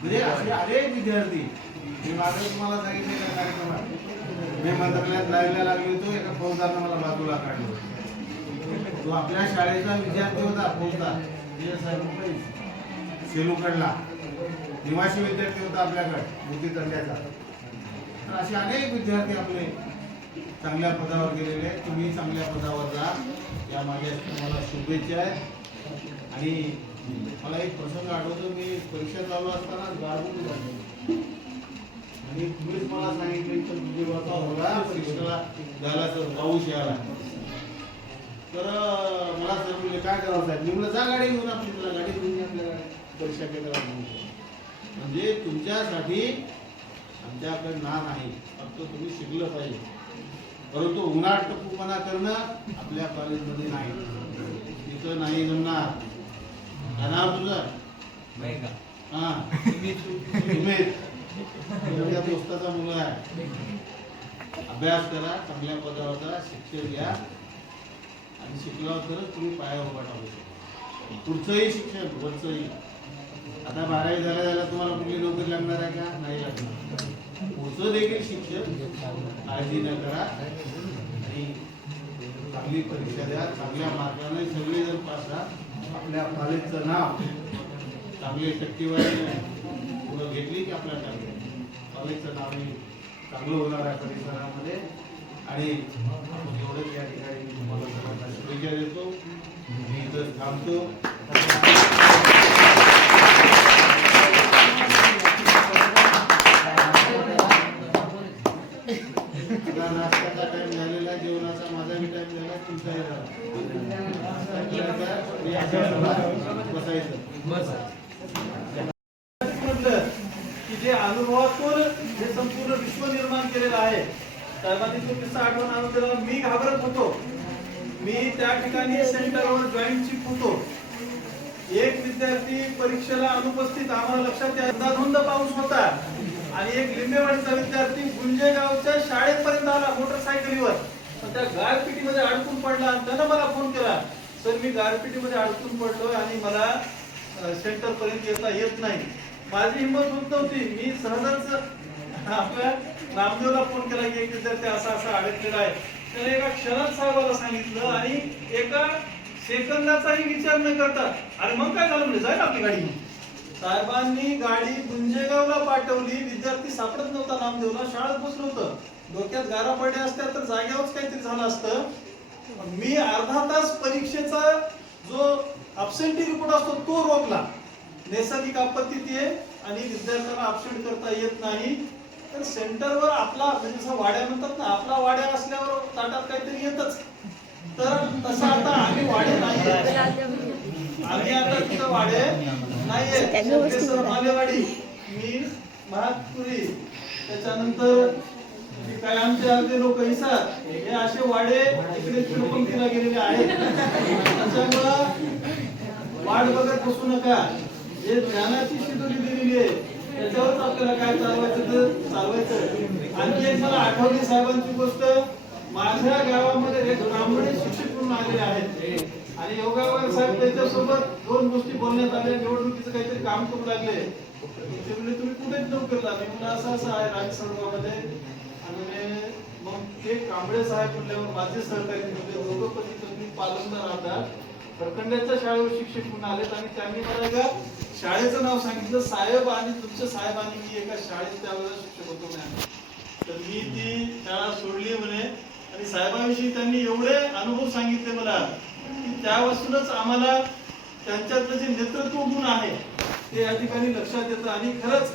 म्हणजे असे अनेक विद्यार्थी. मी मागे तुम्हाला सांगितले त्या कार्यक्रमात मी मंत्रालयात जायला लागलो होतो, एका फौजदारनं मला बाजूला काढलं. तो आपल्या शाळेचा विद्यार्थी होता, फौजदार सेलूकडला निवासी विद्यार्थी होता आपल्याकडे मोठी तंड्याचा. तर असे अनेक विद्यार्थी आपले चांगल्या पदावर गेलेले आहेत. तुम्ही चांगल्या पदावर जा, या माझ्या तुम्हाला शुभेच्छा आहेत. आणि मला एक प्रसंग आठवतो, मी परीक्षा चालू असताना गाडून झाली आणि तुम्हीच मला सांगितलं की तुझे मुलगा परीक्षेला झाला तर पाऊस यायला. तर मला सर म्हणजे काय करावं साहेब, मी म्हणलं जा गाडी घेऊन, आपली तुला गाडी घेऊन आपल्या परीक्षा केंद्रात. म्हणजे तुमच्यासाठी आमच्याकडे ना नाही, फक्त तुम्ही शिकलं पाहिजे. परंतु उन्हाळ टपूपणा करणं आपल्या कॉलेजमध्ये नाही, तिथं नाही जमणार. काय नाव तुझं? हा उमेद, तुमच्या दोस्ताचा मुलगा आहे. अभ्यास करा, चांगल्या पदावर जा, शिक्षण घ्या आणि शिकला तरच तुम्ही पायावर उभा टाकू शकता. पुढचंही शिक्षण वरचंही. आता 12वी झाल्या तुम्हाला कुठली नोकरी लागणार आहे का? नाही लागणार. पुढचं देखील शिक्षण काळजी न करा आणि चांगली परीक्षा द्या, चांगल्या मार्गाने सगळे जण पास व्हा. आपल्या कॉलेजचं नाव चांगली टक्केवारी पुढं घेतली की आपल्या कॉलेजचं नाव चांगलं होणार आहे परिसरामध्ये. आणि एवढंच या ठिकाणी मी तुम्हाला सर्वांना शुभेच्छा देतो. मी इथं थांबतो. आता नाश्त्याचा टाइम झालेला, जेवणाचा माझा बी टाइम झाला, तुमचाही झाला. बसायचं म्हटलं की जे अनुभवातून हे संपूर्ण विश्व निर्माण केलेलं आहे. साहेबांनी तो किस्सा आठवण आणून दिला. मी घाबरत होतो. मी त्या ठिकाणी सेंटरवर जॉईंट चिप होतो. एक विद्यार्थी परीक्षेला अनुपस्थित, आम्हाला लक्षात अंदाधुंद पाऊस होता आणि एक लिंबेवाडीचा विद्यार्थी गुंजेगावच्या शाळेपर्यंत आला मोटरसायकलीवर. पण त्या गारपिटीमध्ये अडकून पडला आणि त्यानं मला फोन केला, सर मी गारपिटीमध्ये अडकून पडलोय आणि मला सेंटर पर्यंत येत नाही. माझी हिंमत होत नव्हती. मी सहजच आपल्या रामदेवला फोन केला की एक विद्यार्थी असा असा अडकलेला आहे. त्याने एका क्षणात साहेबाला सांगितलं आणि एका सेकंदाचाही विचार न करता, अरे मग काय झालं म्हणजे जाईल आपली गाडी. साहेबांनी गाडी गुंजेगावला पाठवली. विद्यार्थी सापडत नव्हता नामदेवला, शाळेत बसलो होतं. डोक्यात गारा पडल्या असत्या तर जागेवरच काहीतरी झालं असतं. मी अर्धा तास परीक्षेचा जो अब्सेंटी रिपोर्ट असतो तो रोखला. नैसर्गिक आपत्ती ती आणि विद्यार्थ्यांना अब्सेंट करता येत नाही. तर सेंटरवर आपला म्हणजे जसं वाड्या म्हणतात ना, आपला वाड्या असल्यावर ताटात काहीतरी येतच. तर तसं आता आम्ही वाडे नाही, आम्ही आता तिथं वाडे नाहीये. मालेवाडी, मी महातपुरी, त्याच्यानंतर काय आमचे अर्धे लोक हिसार, हे असे वाडे इकडे पंक्तीला गेलेले आहेत. त्याच्यामुळं वाट बघत बसू नका. जे ज्ञानाची शिदोरी दिलेली आहे त्याच्यावरच आपल्याला काय चालवायचं तर चालवायचं. आणखी एक मला आठवली साहेबांची गोष्ट. माझ्या गावामध्ये एक ब्राह्मणी शिक्षक म्हणून आलेले आहेत आणि योगावर साहेब त्यांच्यासोबत दोन गोष्टी बोलण्यात आल्या. निवडणुकीचं काहीतरी काम करू लागले. ते म्हणजे तुम्ही कुठेच नोकरीला. मी म्हणलं असं असं आहे राज्यसभामध्ये. आणि मग ते कांबळे साहेब म्हणल्यावर माझे सहकारी म्हणजे दोघं पती पत्नी पालनला राहतात. प्रखंडाच्या शाळेवर शिक्षक म्हणून आलेत आणि त्यांनी मला एका शाळेचं नाव सांगितलं. साहेब आणि तुमच्या साहेबांनी मी एका शाळेत त्यावेळेला शिक्षक होतो म्हणे. तर मी ती शाळा सोडली म्हणे आणि साहेबांविषयी त्यांनी एवढे अनुभव सांगितले मला की त्यापासूनच आम्हाला त्यांच्यातलं जे नेतृत्व गुण आहे ते या ठिकाणी लक्षात येतं. आणि खरंच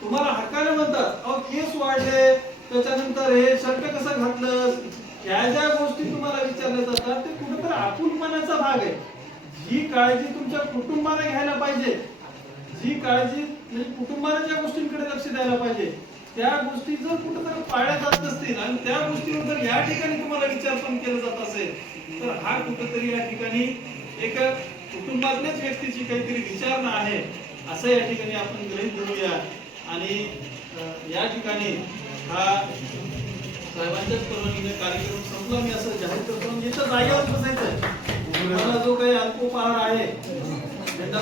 तुम्हाला हक्काने म्हणतात, अहो केस वाढले, त्याच्यानंतर हे शर्ट कसं घातलं, या ज्या गोष्टी तुम्हाला विचारल्या जातात ते कुठेतरी आपुलपणाचा भाग आहे. जी काळजी तुमच्या कुटुंबाने घ्यायला पाहिजे, जी काळजी म्हणजे कुटुंबाने ज्या गोष्टींकडे लक्ष द्यायला पाहिजे त्या गोष्टी जर कुठेतरी पाळल्या जात नसतील आणि त्या गोष्टीवर जर या ठिकाणी तुम्हाला विचार पण केलं जात असेल तर हा कुठेतरी या ठिकाणी एक कुटुंबातल्याच व्यक्तीची काहीतरी विचारणा आहे असं या ठिकाणी आपण गृहीत धरूया. आणि या ठिकाणी हा साहेबांच्याच परवानगीने कार्यक्रम संपला. मी असं जाहीर करतो याच्या जागेवर बसायचं. मला जो काही अल्पोपहार आहे,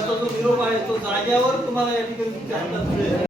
जो निरोप आहे तो जाग्यावर तुम्हाला या ठिकाणी तुमच्या हातात मिळेल.